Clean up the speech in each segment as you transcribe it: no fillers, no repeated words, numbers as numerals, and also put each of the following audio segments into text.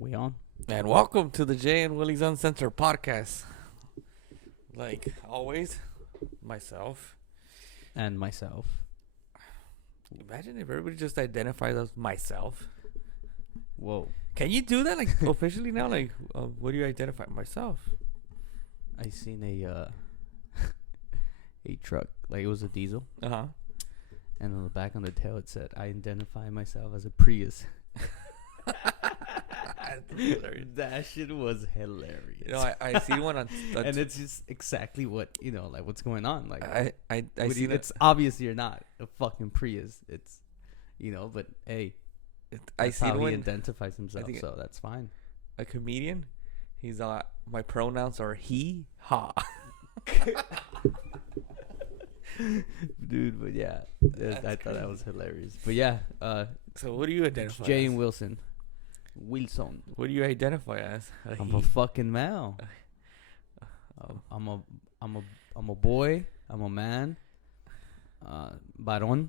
We on? And welcome to the Jay and Willie's Uncensored podcast. Like always, myself. And myself. Imagine if everybody just identifies as myself. Whoa. Can you do that like officially now? Like, what do you identify? Myself. I seen a a truck, like it was a diesel, Uh-huh. and on the back on the tail it said, "I identify myself as a Prius." That shit was hilarious. You know, I see one on and it's just exactly what, like what's going on. Like, I what see it's obvious you're not a fucking Prius. It's, but hey, I that's see how he one identifies himself, think so that's fine. a comedian. He's my pronouns are he, ha. Dude, but yeah, I thought that was hilarious. But yeah, So what do you identify? Jay as? and Wilson. What do you identify as? I'm a fucking male. I'm a boy. I'm a man. Baron.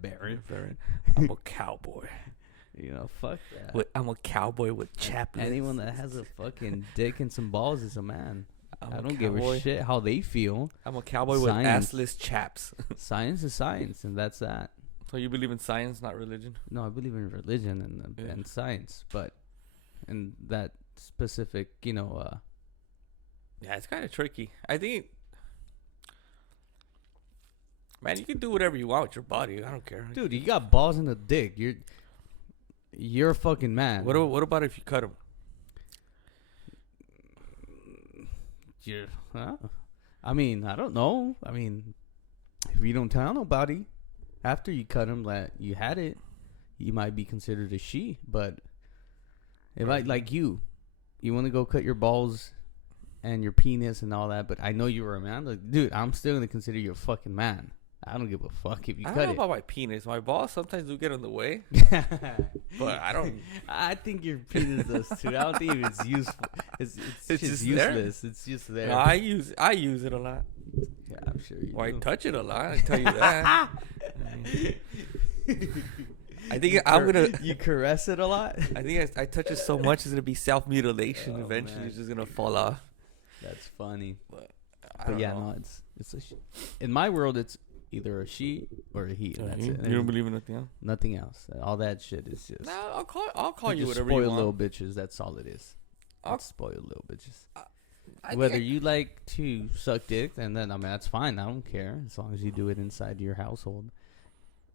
Baron. Baron. I'm a cowboy. Fuck that. I'm a cowboy with chaplets. Anyone that has a fucking dick and some balls is a man. I'm I a don't give a cowboy. shit how they feel. I'm a cowboy Science. with assless chaps. Science is science, and that's that. So you believe in science, not religion? No, I believe in religion and science, but in that specific, Yeah, it's kind of tricky. I think, man, you can do whatever you want with your body. I don't care, dude, you got balls in the dick. You're a fucking man. What about if you cut them? I mean, I don't know. I mean, if you don't tell nobody after you cut them that you had it, you might be considered a she. But if I like you want to go cut your balls and your penis and all that, but I know you were a man, like, dude, I'm still gonna consider you a fucking man. I don't give a fuck if you I cut don't know it. about my penis. My balls sometimes do get in the way, but I don't. I think your penis does too. I don't think it's useful. It's It's just just there. useless. It's just there. No, I use it a lot. Yeah, I'm sure you Or I do. touch it a lot. I tell you that. I think I'm gonna. You caress it a lot. I think I touch it so much it's gonna be self mutilation. Oh, Eventually, man. it's just gonna fall off. That's funny. I But don't yeah, know. no, it's a in my world, it's either a she or a he. And that's you, it. you don't believe in anything else? Nothing else. All that shit is just. No, I'll call you just whatever spoil you want. little bitches. That's all it is. I'll- Spoil little bitches. I think Whether you like to suck dick, and then that's fine. I don't care as long as you do it inside your household.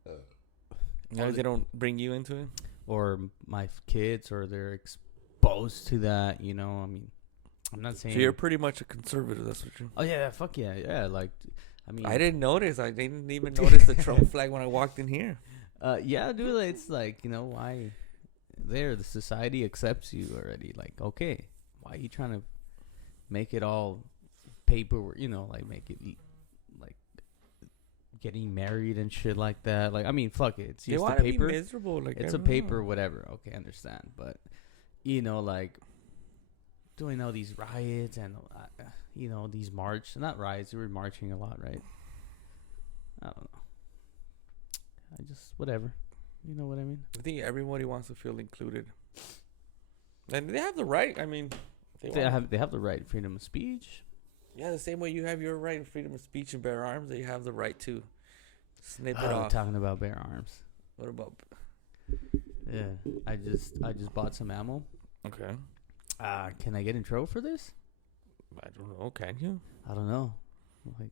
as long as they don't bring you into it. Or my kids, or they're exposed to that. I mean, I'm not saying. So you're pretty much a conservative. That's what you. Oh yeah, fuck yeah. Like, I mean, I didn't notice. I didn't even notice the Trump flag when I walked in here. Yeah, dude. It's like, why? The society accepts you already. Like, okay, why are you trying to make it all paperwork? Like make it like getting married and shit like that. Like, I mean, fuck it. It's They just a want to be paper. miserable. Like It's a everyone. paper, whatever. Okay, understand. But like doing all these riots and these not riots. We were marching a lot, right? I don't know. I just whatever. You know what I mean? I think everybody wants to feel included, and they have the right. I mean, They have the right freedom of speech. Yeah, the same way you have your right and freedom of speech and bear arms, they have the right to snip it We're off. talking about bear arms. What about? Yeah, I just bought some ammo. Okay, Can I get in trouble for this? I don't know. Can you? I don't know. Like,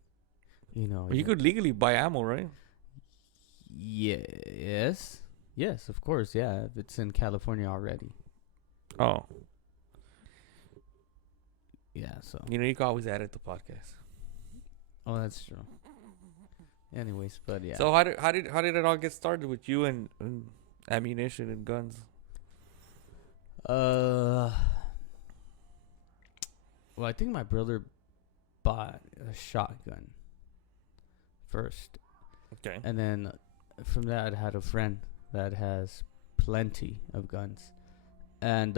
Well, you could legally buy ammo, right? Yes, of course. Yeah, if it's in California already. Oh, Yeah. So. you can always add it to podcast. Oh, that's true. Anyways, but yeah. So how did it all get started with you and ammunition and guns? Well, I think my brother bought a shotgun first. Okay. And then from that, I had a friend that has plenty of guns. And,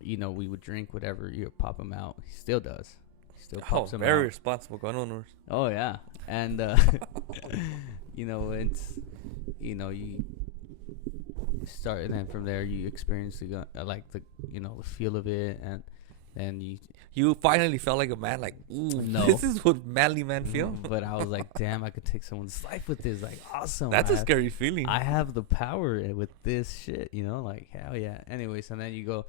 we would drink whatever, you pop them out. He still does. He still pops them very out. responsible gun owners. Oh, yeah. And, it's, you start, and then from there you experience the gun, like the the feel of it, and then You finally felt like a man, like, ooh, No. this is what manly men feel. But I was like, damn, I could take someone's life with this. Like, awesome. That's a I have- scary feeling. I have the power with this shit, like, hell yeah. Anyways, and then you go,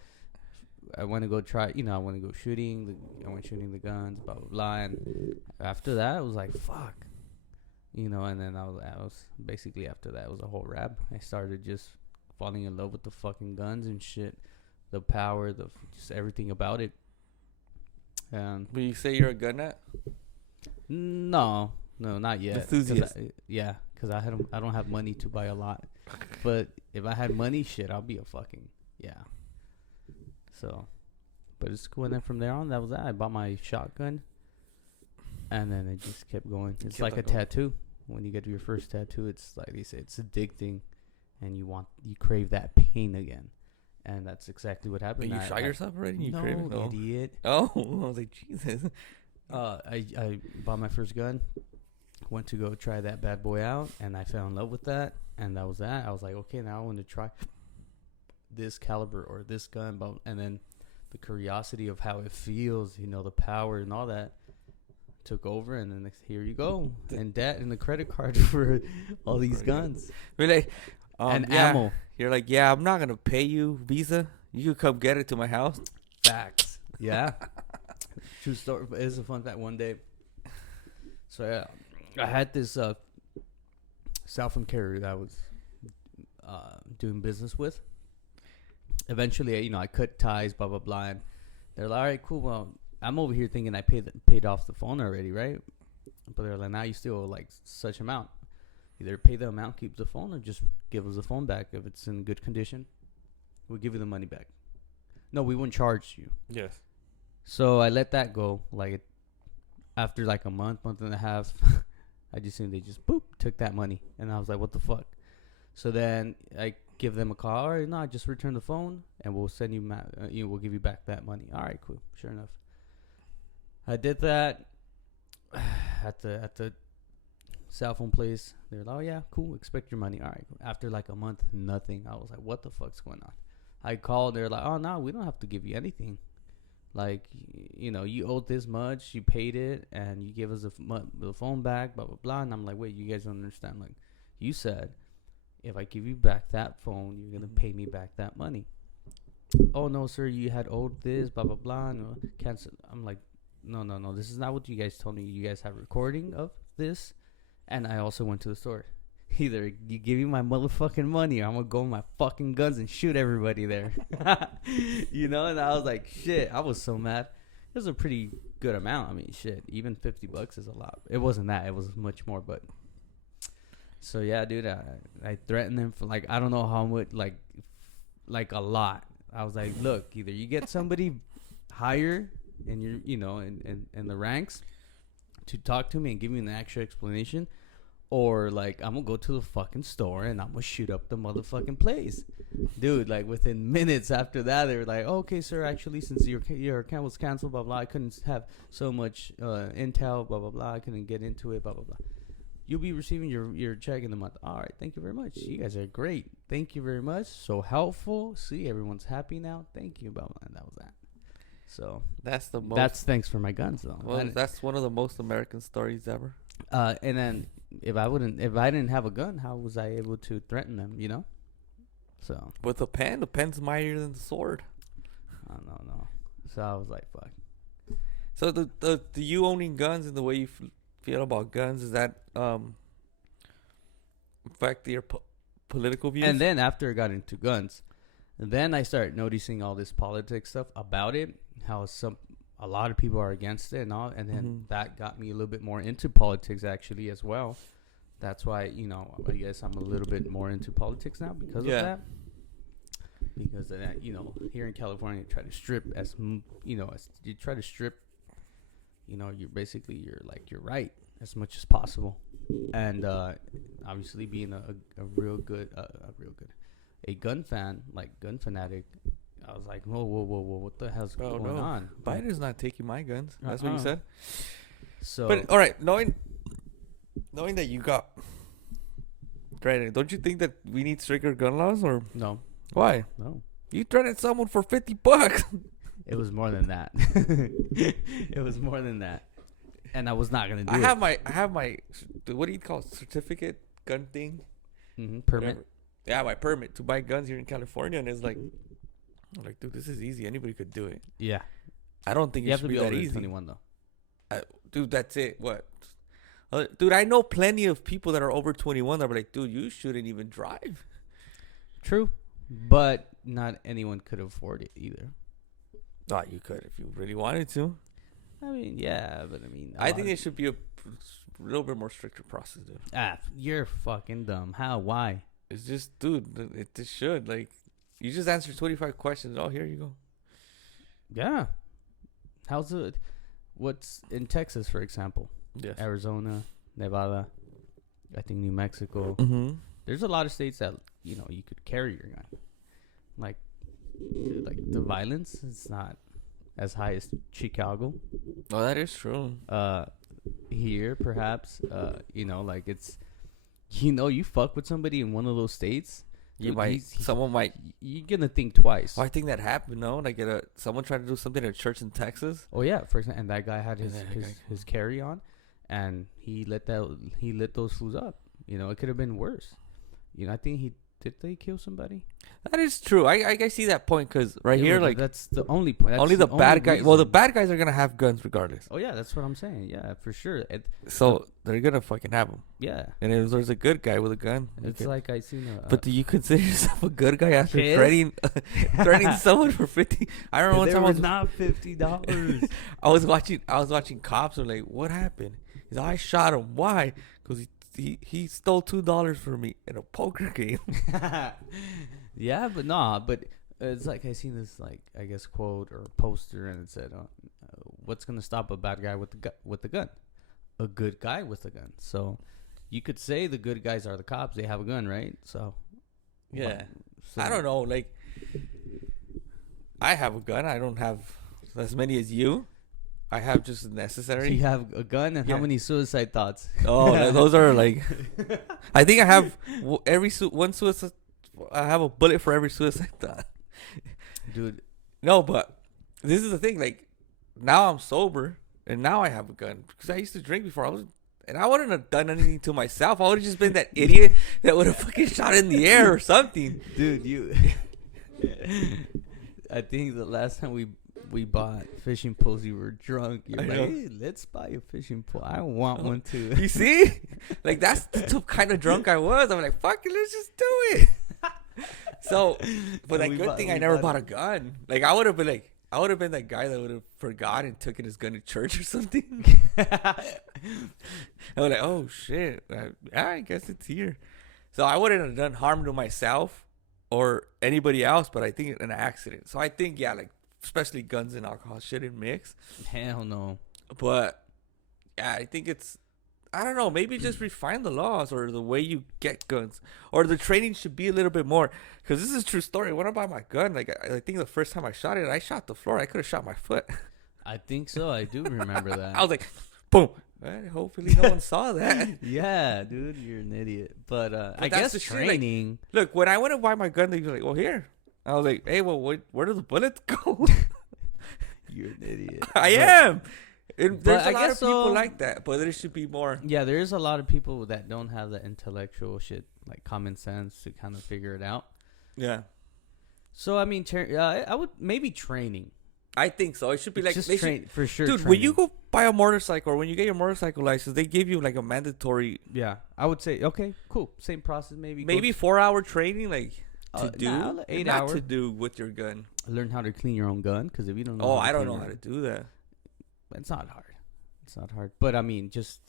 I want to go try, I want to go shooting. I went shooting the guns, blah, blah, blah. And after that, it was like, fuck. And then I was basically, after that, it was a whole wrap. I started just falling in love with the fucking guns and shit. The power, just everything about it. And Will you say you're a gun nut? no, not yet. Enthusiast. Because I don't have money to buy a lot. But if I had money, shit, I'll be a fucking, yeah. So, but it's cool. And then from there on, that was that. I bought my shotgun. And then it just kept going. It's like a tattoo. When you get your first tattoo, it's like they say, it's addicting. And you crave that pain again. And that's exactly what happened. But you shot yourself already? You no, crave it? No, idiot. Oh, I was like, Jesus. I bought my first gun, went to go try that bad boy out, and I fell in love with that, and that was that. I was like, okay, now I want to try this caliber or this gun, and then the curiosity of how it feels, the power and all that took over, and then here you go, and debt and the credit card for all these guns Really? and yeah. ammo. You're like, yeah, I'm not gonna pay you Visa. You could come get it to my house. Facts. Yeah. True story. It's a fun fact. One day, so yeah, I had this cell phone carrier that I was doing business with. Eventually, I cut ties, blah blah blah, and they're like, all right, cool. Well, I'm over here thinking I paid off the phone already, right? But they're like, now you still owe like such amount. Either pay the amount, keep the phone, or just give us the phone back. If it's in good condition, we'll give you the money back. No, we wouldn't charge you. Yes. So I let that go. After like a month and a half, I just seen they just took that money, and I was like, what the fuck? So then I give them a call. All right, no, just return the phone, and we'll send you. We'll give you back that money. All right, cool. Sure enough, I did that at the cell phone place. They're like, oh yeah, cool, expect your money. All right. After like a month, nothing. I was like, what the fuck's going on? I called. They're like, oh no, we don't have to give you anything. Like, you owed this much, you paid it, and you gave us the phone back, blah blah blah. And I'm like, wait, you guys don't understand. Like, you said if I give you back that phone, you're gonna pay me back that money. Oh no, sir, you had owed this, blah blah blah. And cancel. I'm like, no, this is not what you guys told me. You guys have recording of this. And I also went to the store. Either you give me my motherfucking money, or I'm gonna go with my fucking guns and shoot everybody there. And I was like, shit, I was so mad. It was a pretty good amount. I mean, shit, even $50 is a lot. It wasn't that. It was much more, but. So yeah, dude, I threatened them for I don't know how much, like a lot. I was like, look, either you get somebody higher in your, in the ranks to talk to me and give me an actual explanation, or I'm gonna go to the fucking store and I'm gonna shoot up the motherfucking place. Dude, within minutes after that, they were like, oh, okay, sir, actually, since your account was canceled, blah blah, I couldn't have so much intel, blah blah blah, I couldn't get into it, blah blah blah. You'll be receiving your check in the month. All right, thank you very much. You guys are great. Thank you very much. So helpful. See, everyone's happy now. Thank you, blah blah. And that was that. So that's the most. That's thanks for my guns, though. Well, that's one of the most American stories ever. And then if I didn't have a gun, how was I able to threaten them? So with a pen, the pen's mightier than the sword. I don't know. So I was like, fuck. So the you owning guns and the way you feel about guns, is that affect your political views? And then after I got into guns, then I started noticing all this politics stuff about it. How a lot of people are against it and all, and then that got me a little bit more into politics actually as well. That's why I guess I'm a little bit more into politics now because of that. Because of that, here in California, you try to strip as you try to strip. You're basically you're right as much as possible, and obviously being a real good a gun fan, gun fanatic. I was like, whoa, what the hell's going on? Biden's not taking my guns. That's what you said. So, but all right, knowing that you got threatened. Don't you think that we need stricter gun laws, or No, why? no. You threatened someone for $50. It was more than that. It was more than that. And I was not gonna do I it. have my what do you call it? Certificate gun thing? Permit. Whatever. Yeah, my permit to buy guns here in California, and it's like, I'm like, dude, this is easy. Anybody could do it. Yeah. I don't think You it have should to be that over easy. 21 though. Dude, that's it. What? Dude, I know plenty of people that are over 21 that are like, dude, you shouldn't even drive. True, but not anyone could afford it either. Thought you could if you really wanted to. I mean, yeah, but I mean, I think it should be a little bit more stricter process, dude. You're fucking dumb. How? Why? It's just, dude, it should. Like, you just answer 25 questions. Oh, here you go. Yeah. How's it? What's in Texas, for example? Yes. Arizona, Nevada, I think New Mexico. Mm-hmm. There's a lot of states that you could carry your gun. Like the violence is not as high as Chicago. Oh, that is true. Here perhaps, like it's, you fuck with somebody in one of those states, Someone might. you're gonna think twice. Oh, I think that happened. No, like someone tried to do something at a church in Texas. Oh yeah, for example, and that guy had Yeah, that guy. his carry on, and he lit those fools up. It could have been worse. I think did they kill somebody? That is true. I see that point because here, but like, that's the only point. That's only the bad guy. reason. Well, the bad guys are gonna have guns regardless. Oh yeah, that's what I'm saying. Yeah, for sure. So they're gonna fucking have them. Yeah, And if there's a good guy with a gun, it's okay. like I seen a. But do you consider yourself a good guy after Yes. threatening someone for 50? I remember one there time was not $50. I was watching cops. Are like, what happened? He's like, I shot him. Why? Because he stole $2 from me in a poker game. Yeah, but nah, but it's like I seen this, like, I guess, quote or poster, and it said, "What's gonna stop a bad guy with the gun? A good guy with a gun." So you could say the good guys are the cops; they have a gun, right? So Yeah. so I don't know. Like, I have a gun. I don't have as many as you. I have just necessary. You have a gun, and Yeah. how many suicide thoughts? Oh, those are like. I think I have one suicide. I have a bullet for every suicide thought. Dude. No, but this is the thing. Like, now I'm sober, and now I have a gun because I used to drink before. And I wouldn't have done anything to myself. I would have just been that idiot that would have fucking shot in the air or something. Dude, you. I think the last time we bought fishing poles, you were drunk. You're I like, know. hey, let's buy a fishing pole. I want one too. You see? Like, that's the kind of drunk I was. I'm like, fuck it, let's just do it. So, but And that good thing I never bought a gun. Like, I would have been that guy that would have forgot and taken his gun to church or something. I was like, oh shit, I guess it's here. So I wouldn't have done harm to myself or anybody else, but I think an accident. So I think, yeah, like, especially guns and alcohol shouldn't mix. Hell no. But yeah, I think I don't know, maybe just refine the laws or the way you get guns, or the training should be a little bit more. Because this is a true story. When I bought my gun, like, I think the first time I shot it, I shot the floor. I could have shot my foot. I think so. I do remember that. I was like, boom. Well, hopefully no one saw that. Yeah, dude, you're an idiot. But I that's guess the shit, like- training. Look, when I went to buy my gun, they were like, well, here. I was like, hey, well, where do the bullets go? You're an idiot. I But- am. There's But a I lot of guess people so. like that, but there should be more. Yeah, there is a lot of people that don't have the intellectual shit, like common sense, to kind of figure it out. Yeah. So I mean, I would maybe training. I think so. It should be like, Just they should, train for sure. dude, when you go buy a motorcycle or when you get your motorcycle license, they give you like a mandatory, yeah, I would say okay, cool, same process. Maybe 4-hour training, like to do, nah, 8 not hours. to do with your gun. Learn how to clean your own gun, because if you don't know, Oh, how to I don't clean know your how to own- do that. It's not hard. It's not hard. But I mean, just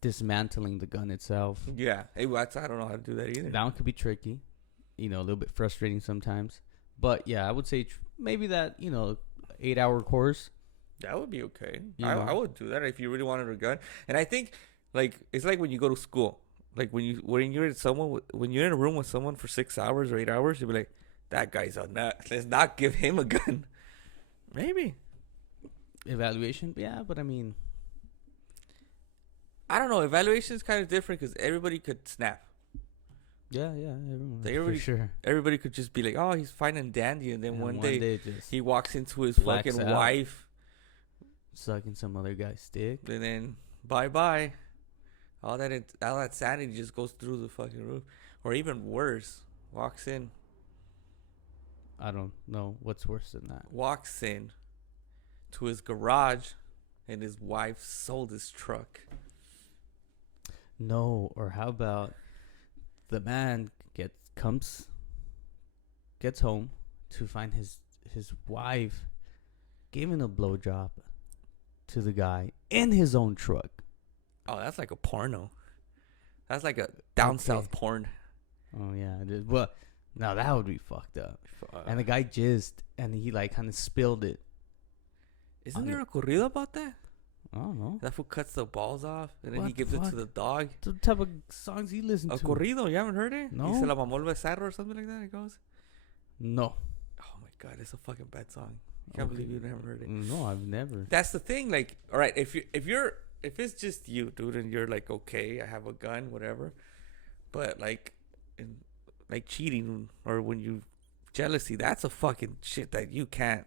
dismantling the gun itself. Yeah, hey, I don't know how to do that either. That one could be tricky. A little bit frustrating sometimes. But yeah, I would say maybe that 8-hour course. That would be okay. You I know. would do that if you really wanted a gun. And I think, like, it's like when you go to school. Like when you're in a room with someone for 6 hours or 8 hours, you'll be like, that guy's a nut. Let's not give him a gun. Maybe. Evaluation, yeah, but I mean, I don't know. Evaluation is kind of different because everybody could snap. Yeah, everyone. They For already- sure. Everybody could just be like, "Oh, he's fine and dandy," and then And one day just he walks into his blacks fucking out. wife, sucking some other guy's dick. and then bye. All that sanity just goes through the fucking roof, or even worse, walks in I don't know what's worse than that. to his garage, and his wife sold his truck. No, or how about the man gets home to find his wife giving a blowjob to the guy in his own truck. Oh, that's like a porno. That's like a down Okay. south porn. Oh yeah, it is. Well, now that would be fucked up. And the guy jizzed, and he like kind of spilled it. Isn't there a corrido about that? I don't know. That fool cuts the balls off, and then What he the gives it fuck? to the dog. The type of songs he listens A to. corrido, you haven't heard it? No. Y se la mamó el becerro or something like that. It goes. No. Oh my god, it's a fucking bad song. I can't believe you never heard it. No, I've never. That's the thing. Like, all right, if it's just you, dude, and you're like, okay, I have a gun, whatever, but like cheating or when you jealousy, that's a fucking shit that you can't.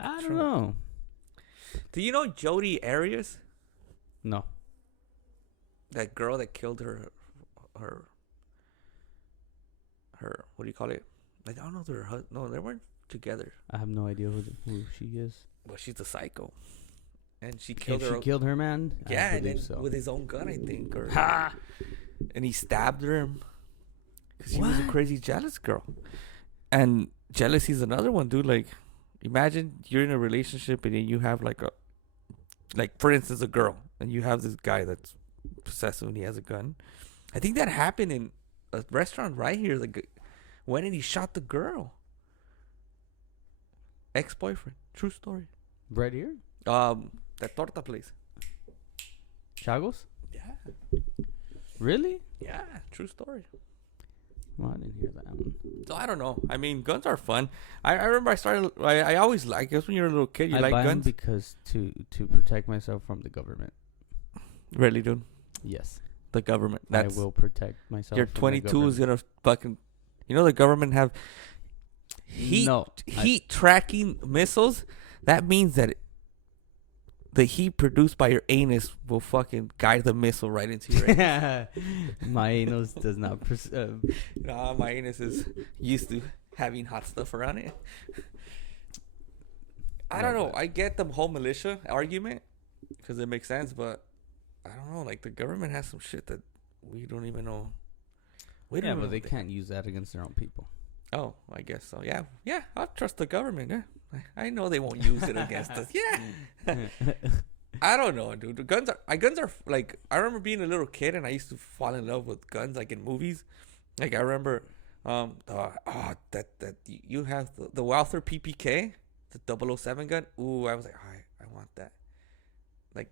I don't True. know. Do you know Jodi Arias? No. That girl that killed her what do you call it? Like, I don't know if they're no, they weren't together. I have no idea who she is. Well, she's a psycho, and she killed If her. she killed her man, Yeah, I and then believe so. with his own gun, I think, or Ha! and he stabbed her because she was a What? crazy jealous girl. And jealousy is another one, dude. Like, imagine you're in a relationship and then you have like for instance, a girl, and you have this guy that's possessive and he has a gun. I think that happened in a restaurant right here. Like, went and he shot the girl. Ex-boyfriend, true story. Right here, That torta place. Chagos. Yeah, Really? yeah, true story. Well, I didn't hear that one. So I don't know. I mean, guns are fun. I remember I always like. I guess when you're a little kid, you I like buy 'em guns. because to protect myself from the government. Really, dude. Yes, The government. That's I will protect myself. your from the 22 is government. gonna fucking. You know the government have heat No, heat tracking missiles. That means that the heat produced by your anus will fucking guide the missile right into your anus. My anus does not. Nah, my anus is used to having hot stuff around it. I don't know. I get the whole militia argument because it makes sense, but I don't know. Like, the government has some shit that we don't even know. We don't Yeah, even but know they what can't use that against their own people. Oh, I guess so. Yeah, yeah. I trust the government. Yeah, I know they won't use it against us. Yeah. I don't know, dude. The guns are like, I remember being a little kid and I used to fall in love with guns, like in movies. Like, I remember, that you have the Walther PPK, the 007 gun. Ooh, I was like, I want that. Like,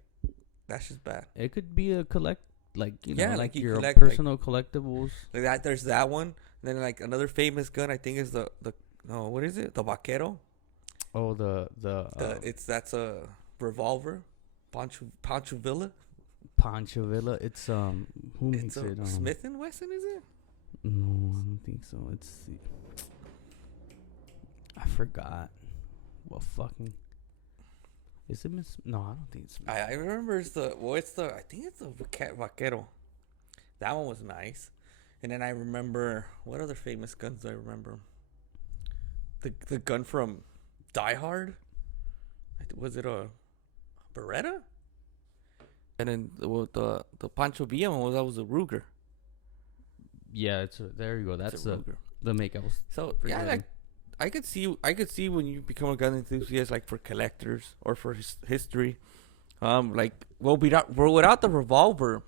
that's just bad. It could be a collect, like Yeah, like like you your collect, like- personal collectibles. Like that, there's that one. And then like another famous gun, I think is the no, what is it? The Vaquero. Oh, That's a revolver. Pancho Villa. Pancho Villa. It's who It's makes a it? Smith and Wesson, is it? No, I don't think so. I forgot. What fucking? Is it Miss? No, I don't think it's. I remember I think it's the Vaquero. That one was nice. And then I remember, what other famous guns do I remember? The gun from Die Hard. Was it a Beretta? And then the Pancho Villa one that was a Ruger. Yeah, there you go. It's That's a Ruger. the make I was. So yeah, like I could see when you become a gun enthusiast, like for collectors or for history, without the revolver.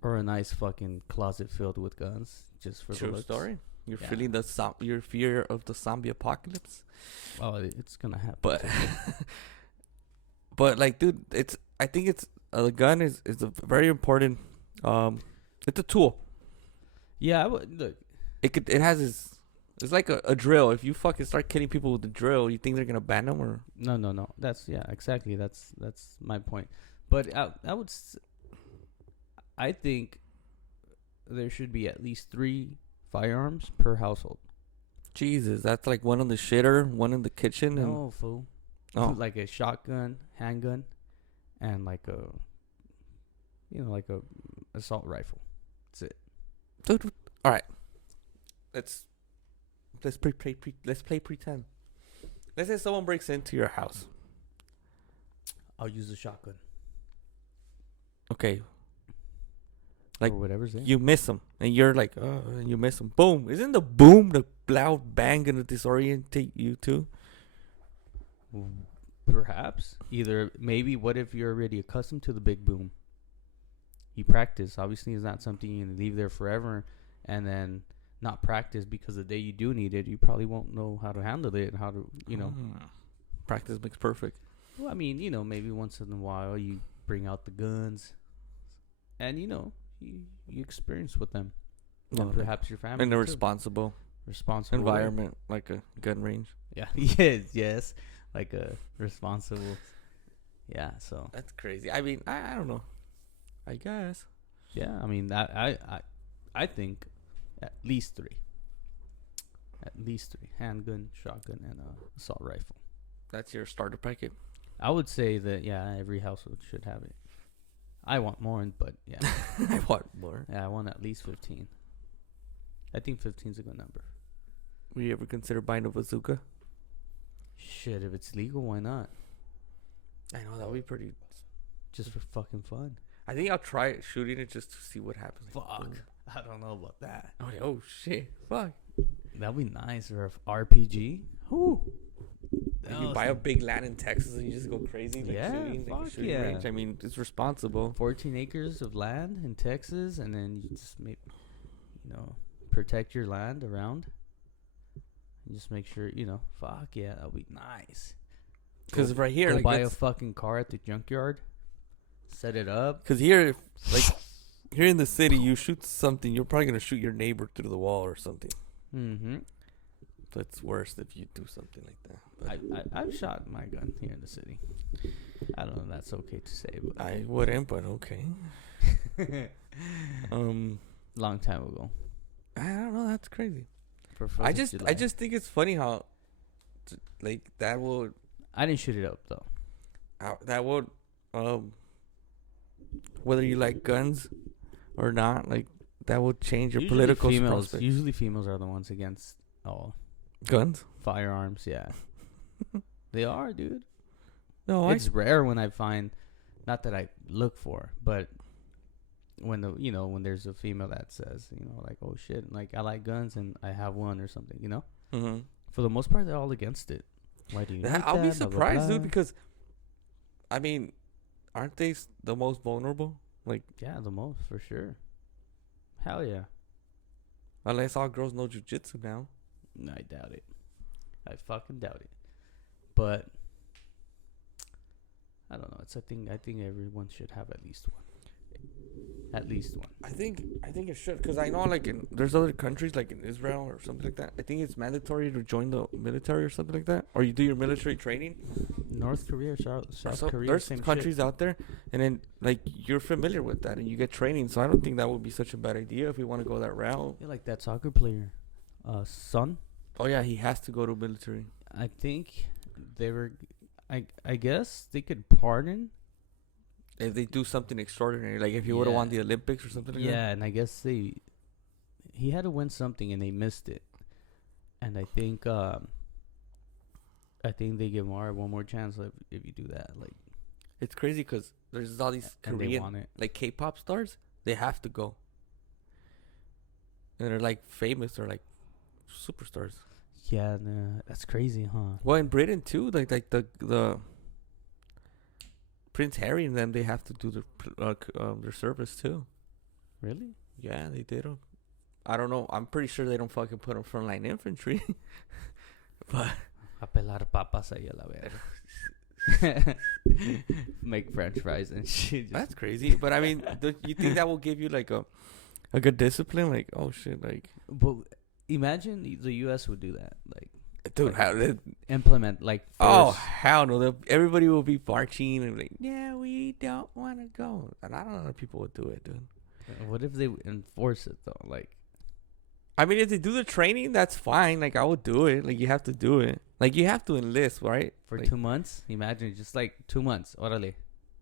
Or a nice fucking closet filled with guns, just for the True looks. story. You're Yeah. feeling your fear of the zombie apocalypse, Oh, it's gonna happen. but but like, dude, I think it's the gun is a very important. It's a tool. Yeah, I would look. It has it's like a drill. If you fucking start killing people with the drill, you think they're gonna ban them or? No. That's exactly. That's my point. But I think there should be at least 3 firearms per household. Jesus, that's like one on the shitter, one in the kitchen, and No, fool. Oh. Like a shotgun, handgun, and like a, like a assault rifle. That's it. dude. All right, let's play pretend. Let's say someone breaks into your house. I'll use a shotgun. Okay. Like, or whatever's there. you miss them, and you're like, oh, and you miss them. Boom! Isn't the boom, the loud bang, gonna disorientate you too? Perhaps. Either maybe. What if you're already accustomed to the big boom? You practice. Obviously, it's not something you can leave there forever, and then not practice because the day you do need it, you probably won't know how to handle it and how to, Practice makes perfect. Well, I mean, maybe once in a while you bring out the guns, and you experience with them, and perhaps your family In a too. responsible environment, like a gun range. Yeah. yes, like a responsible. Yeah. So. That's crazy. I mean, I don't know. I guess. Yeah. I mean, I think at least 3. At least 3: handgun, shotgun, and assault rifle. That's your starter packet. I would say that every household should have it. I want more, but yeah. I want more. Yeah, I want at least 15. I think 15 is a good number. Would you ever consider buying a bazooka? Shit, if it's legal, why not? I know, that would be pretty. Just for fucking fun. I think I'll try shooting it just to see what happens. Fuck. Boom. I don't know about that. Oh shit. Fuck. That'd be nice. Or if RPG. Whoo. You buy a big land in Texas and you just go crazy, like shooting, like a fuck shooting range. I mean, it's responsible. 14 acres of land in Texas, and then you just protect your land around. And just make sure, fuck yeah, that'll be nice. Because right here, go like, buy a fucking car at the junkyard, set it up. Because here, like, here in the city, you shoot something, you're probably gonna shoot your neighbor through the wall or something. Mm-hmm. So it's worse if you do something like that. But I've shot my gun here in the city. I don't know if that's okay to say, but I wouldn't, but okay. Long time ago. I don't know. That's crazy. For I 4th of just July. think it's funny how, like, that will I didn't shoot it up though. that would whether you like guns or not, like, that would change your political prospects. Usually females are the ones against all Guns? firearms. Yeah, they are, dude. No, It's rare when I find, not that I look for, but when when there's a female that says, like, oh shit, like, I like guns and I have one or something, Mm-hmm. For the most part, they're all against it. Why do you? Like I'll be that? Blah, blah, surprised, blah. dude, because, I mean, aren't they the most vulnerable? Like, Yeah, the most for sure. Hell yeah. unless all girls know jujitsu now. No, I doubt it. I fucking doubt it. But I don't know. I think everyone should have at least one. At least one. I think it should, because I know, like, there's other countries, like in Israel or something like that. I think it's mandatory to join the military or something like that, or you do your military training. North Korea, South Korea, There's same countries shit. out there, and then, like, you're familiar with that, and you get training. So I don't think that would be such a bad idea if we want to go that route. Yeah, like that soccer player, son. Oh yeah, he has to go to military. I think they were. I guess they could pardon. If they do something extraordinary, like if he would have won the Olympics or something like that. Yeah, and I guess he had to win something and they missed it, and I think they give Mara one more chance if you do that. Like, It's crazy because there's all these and they want Korean, it. like, K-pop stars. They have to go, and they're like famous. They're like superstars. Yeah, nah, that's crazy, huh? Well, in Britain too, like the Prince Harry and them, they have to do their service too. Really? Yeah, they did 'em. I don't know. I'm pretty sure they don't fucking put them frontline infantry. But A pelar papas ahí a la verga. Make French fries and shit. that's crazy. But I mean, you think that will give you like a good discipline? Like, oh shit, like, But imagine the U.S. would do that. Like, dude, how did? implement, like, Oh first. hell no! Everybody will be marching and like, yeah, we don't want to go, and I don't know if people would do it, dude. What if they enforce it though? Like, I mean, if they do the training, that's fine. Like, I would do it. Like, you have to do it. Like, you have to enlist, right? for Like, 2 months? Imagine just like 2 months. Orale.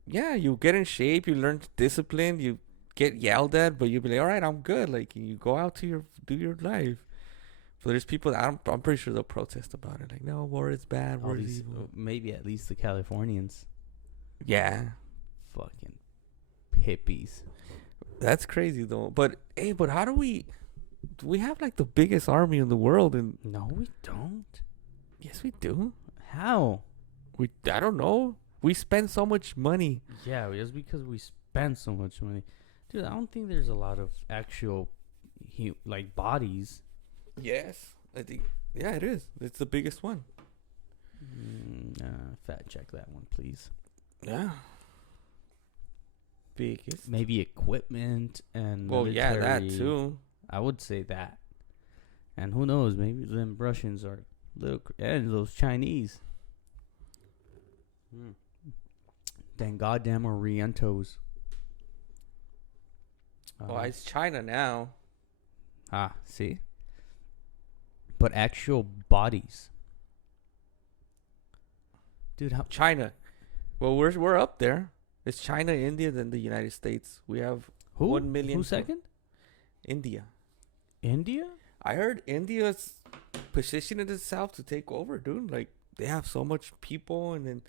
yeah, you get in shape. You learn discipline. You get yelled at, but you be like, all right, I'm good. Like, you go out to do your life. So there's people that I'm pretty sure they'll protest about it. Like, no, war is bad. All War is these, evil. maybe at least the Californians, Yeah, fucking hippies. that's crazy though. But hey, but how do we have like the biggest army in the world? And No, we don't. yes, we do. How? I don't know. We spend so much money. Yeah, just because we spend so much money, dude. I don't think there's a lot of actual, like bodies. Yes, I think. Yeah, it is. It's the biggest one. Fact check that one, please. Yeah. Biggest. Maybe equipment and Well, yeah, that military. too. I would say that. And who knows? Maybe them Russians are little, and those Chinese. Then goddamn Orientos. Well, it's China now. See. But actual bodies, dude. How China. Well, we're up there. It's China, India, then the United States. We have who 1 million. Who second? India. India. I heard India's positioning itself to take over, dude. Like, they have so much people, and then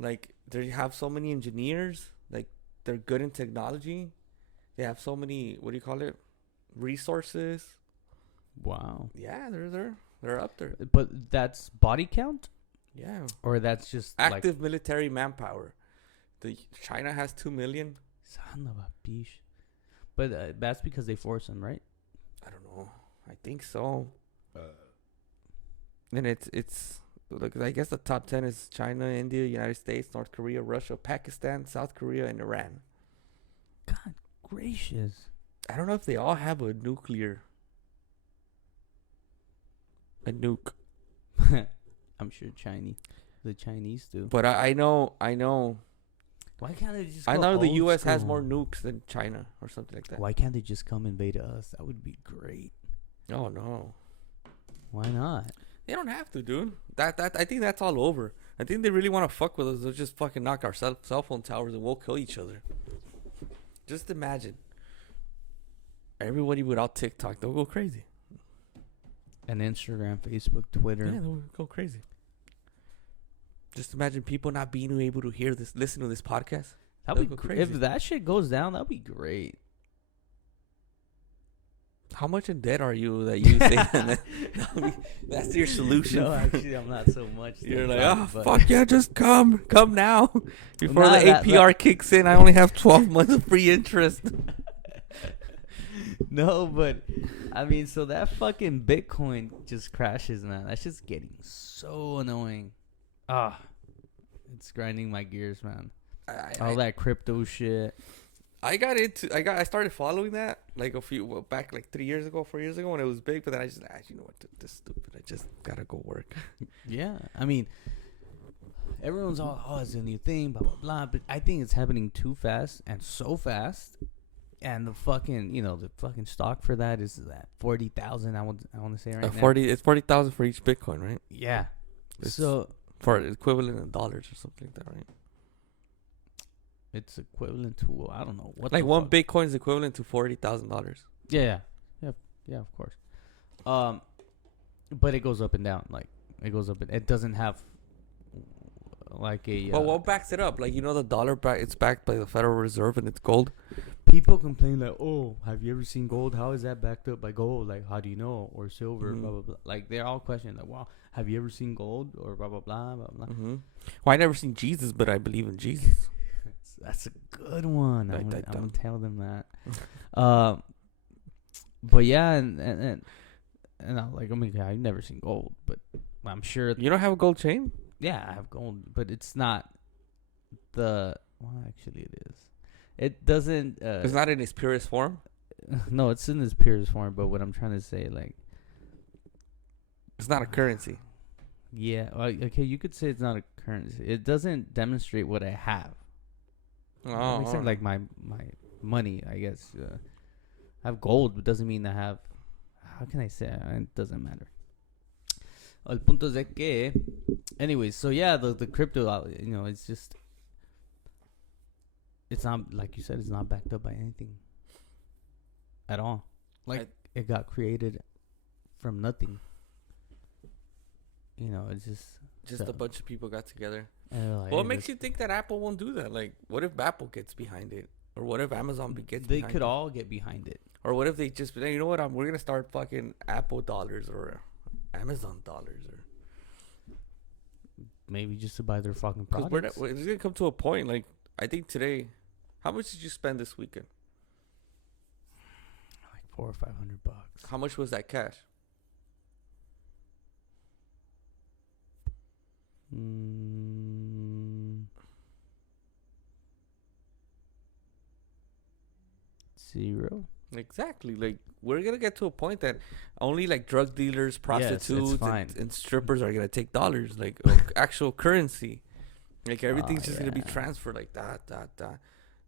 like they have so many engineers. Like, they're good in technology. They have so many, what do you call it, resources. Wow. Yeah, they're up there. But that's body count, Yeah, or that's just active military manpower. The China has 2 million. Son of a bitch. But that's because they force them, right? I don't know. I think so. And it's look. I guess the top 10 is China, India, United States, North Korea, Russia, Pakistan, South Korea, and Iran. God gracious. I don't know if they all have a nuke. I'm sure the Chinese do. But I know. Why can't they just? I go know the old U.S. has school? more nukes than China or something like that. Why can't they just come invade us? That would be great. Oh no, Why not? they don't have to, dude. That I think that's all over. I think they really want to fuck with us. They'll just fucking knock our cell phone towers and we'll kill each other. Just imagine. Everybody without TikTok, they'll go crazy. And Instagram, Facebook, Twitter. Yeah, they'll go crazy. Just imagine people not being able to listen to this podcast. That'd be go crazy. If crazy. that shit goes down, that'd be great. How much in debt are you that you say that's your solution? No, actually, I'm not so much. You're than like, that, oh, but- fuck yeah, just come now. Before Nah, the that- APR kicks in, I only have 12 months of free interest. No, but I mean, so that fucking Bitcoin just crashes, man. That's just getting so annoying. It's grinding my gears, man. All that crypto shit. I started following that like back like 3 years ago, 4 years ago when it was big, but then I just, you know what, this is stupid. I just gotta go work. Yeah, I mean, everyone's all, oh, it's a new thing, blah, blah, blah. But I think it's happening too fast and so fast. And the fucking, the fucking stock for that is at 40,000. I want to say right now. It's 40,000 for each Bitcoin, right? Yeah. It's So for equivalent in dollars or something like that, right? it's equivalent to, I don't know what. Like the one fuck. Bitcoin is equivalent to $40,000. Yeah, of course. But it goes up and down. Like it goes up. It doesn't have like a. But what backs it up? Like, the dollar it's backed by the Federal Reserve and it's gold. People complain like, oh, have you ever seen gold? How is that backed up by gold? Like, how do you know? Or silver, Mhm. blah blah blah. Like they're all questioning like, wow, have you ever seen gold? Or blah blah blah blah blah. Mm-hmm. Well, I never seen Jesus, but I believe in Jesus. That's a good one. I'm Like that gonna dumb. tell them that. But yeah, and I'm like, I've never seen gold, but I'm sure. You don't have a gold chain? Yeah, I have gold, but it's not actually it is. It doesn't. It's not in its purest form. No, it's in its purest form. But what I'm trying to say, like, It's not a currency. yeah, okay, you could say it's not a currency. It doesn't demonstrate what I have. Oh, Except like my money, I guess. Have gold, but doesn't mean to have. How can I say it? It doesn't matter. El punto es de que, anyways. So yeah, the crypto, it's just, it's not like you said. It's not backed up by anything at all. Like it got created from nothing. It's just a bunch of people got together. Like, what makes you think that Apple won't do that? Like, what if Apple gets behind it, or what if Amazon gets? They behind could it? all get behind it. Or what if they just be like, you know what? We're gonna start fucking Apple dollars or Amazon dollars, or maybe just to buy their fucking because products. it's gonna come to a point. Like, I think today, how much did you spend this weekend? Like $400 or $500. How much was that cash? Zero. Exactly. Like, we're gonna get to a point that only like drug dealers, prostitutes, and strippers are gonna take dollars, like actual currency. Like everything's just gonna be transferred like that.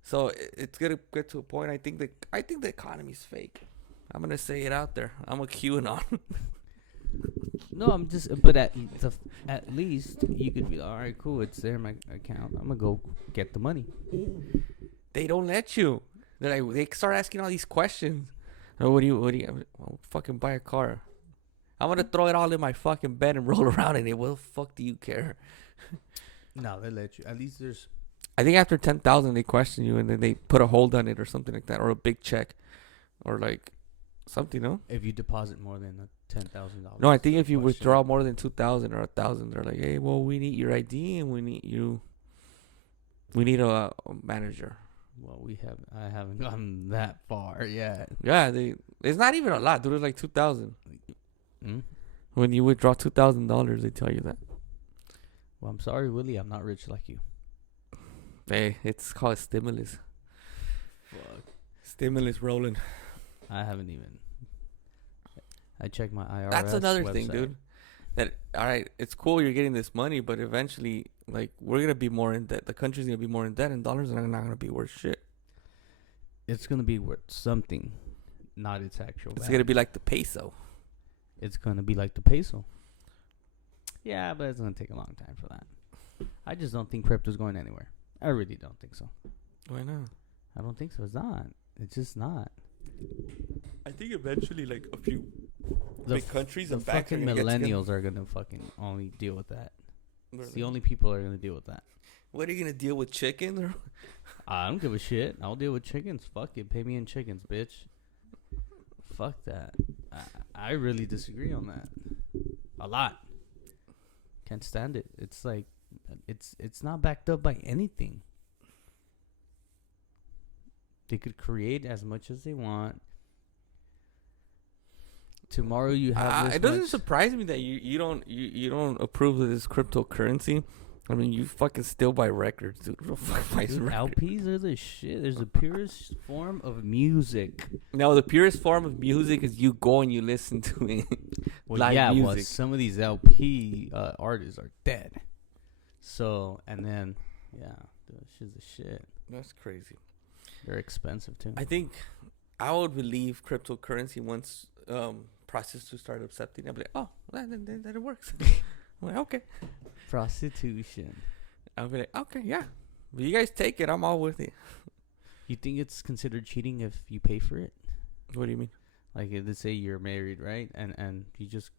So it's gonna get to a point. I think the economy's fake. I'm gonna say it out there. I'm a QAnon. No, I'm just. But at least you could be all right. Cool, it's there in my account. I'm gonna go get the money. They don't let you. They're like, they start asking all these questions. Oh, what do you? I'll fucking buy a car. I'm gonna throw it all in my fucking bed and roll around in it. What the fuck do you care? No, they let you. At least there's. I think after 10,000 they question you and then they put a hold on it or something like that, or a big check, or like something. No. If you deposit more than $10,000. No, I think if you withdraw more than 2,000 or 1,000, they're like, hey, well, we need your ID and we need you. We need a manager. Well, I haven't gotten that far yet. Yeah, it's not even a lot, dude. It's like 2,000. Mm? When you withdraw $2,000, they tell you that. Well, I'm sorry, Willie. I'm not rich like you. Hey, it's called stimulus. Fuck. Stimulus rolling. I haven't even. I checked my IRS. That's another website. thing, dude. That all right, it's cool you're getting this money, but eventually, like, we're gonna be more in debt. The country's gonna be more in debt, and dollars are not gonna be worth shit. It's gonna be worth something, not its actual. It's value. gonna be like the peso. It's gonna be like the peso. Yeah, but it's gonna take a long time for that. I just don't think crypto's going anywhere. I really don't think so. Why not? I don't think so. It's not. It's just not. I think eventually, like a few big countries The and banks are fucking gonna get millennials are gonna fucking only deal with that. It's together. the only people that are gonna deal with that. What are you gonna deal with, chicken? Or I don't give a shit. I'll deal with chickens. Fuck it. Pay me in chickens, bitch. Fuck that. I really disagree on that. A lot. Can't stand it. It's like, it's not backed up by anything. They could create as much as they want. Tomorrow you have. it doesn't surprise me that you don't approve of this cryptocurrency. I mean, you fucking still buy records, dude. Dude, LPs are the shit. There's the purest form of music. No, the purest form of music is you go and you listen to it. Well, Live yeah, music. well, some of these LP artists are dead. So, and then, yeah, those shit's the shit. That's crazy. They're expensive too. I think I would believe cryptocurrency once prostitutes start accepting it. I'll be like, oh, then it works. I'm like, okay. Prostitution. I'll be like, okay, yeah. But you guys take it. I'm all with it. You think it's considered cheating if you pay for it? What do you mean? Like, let's say you're married, right? And you just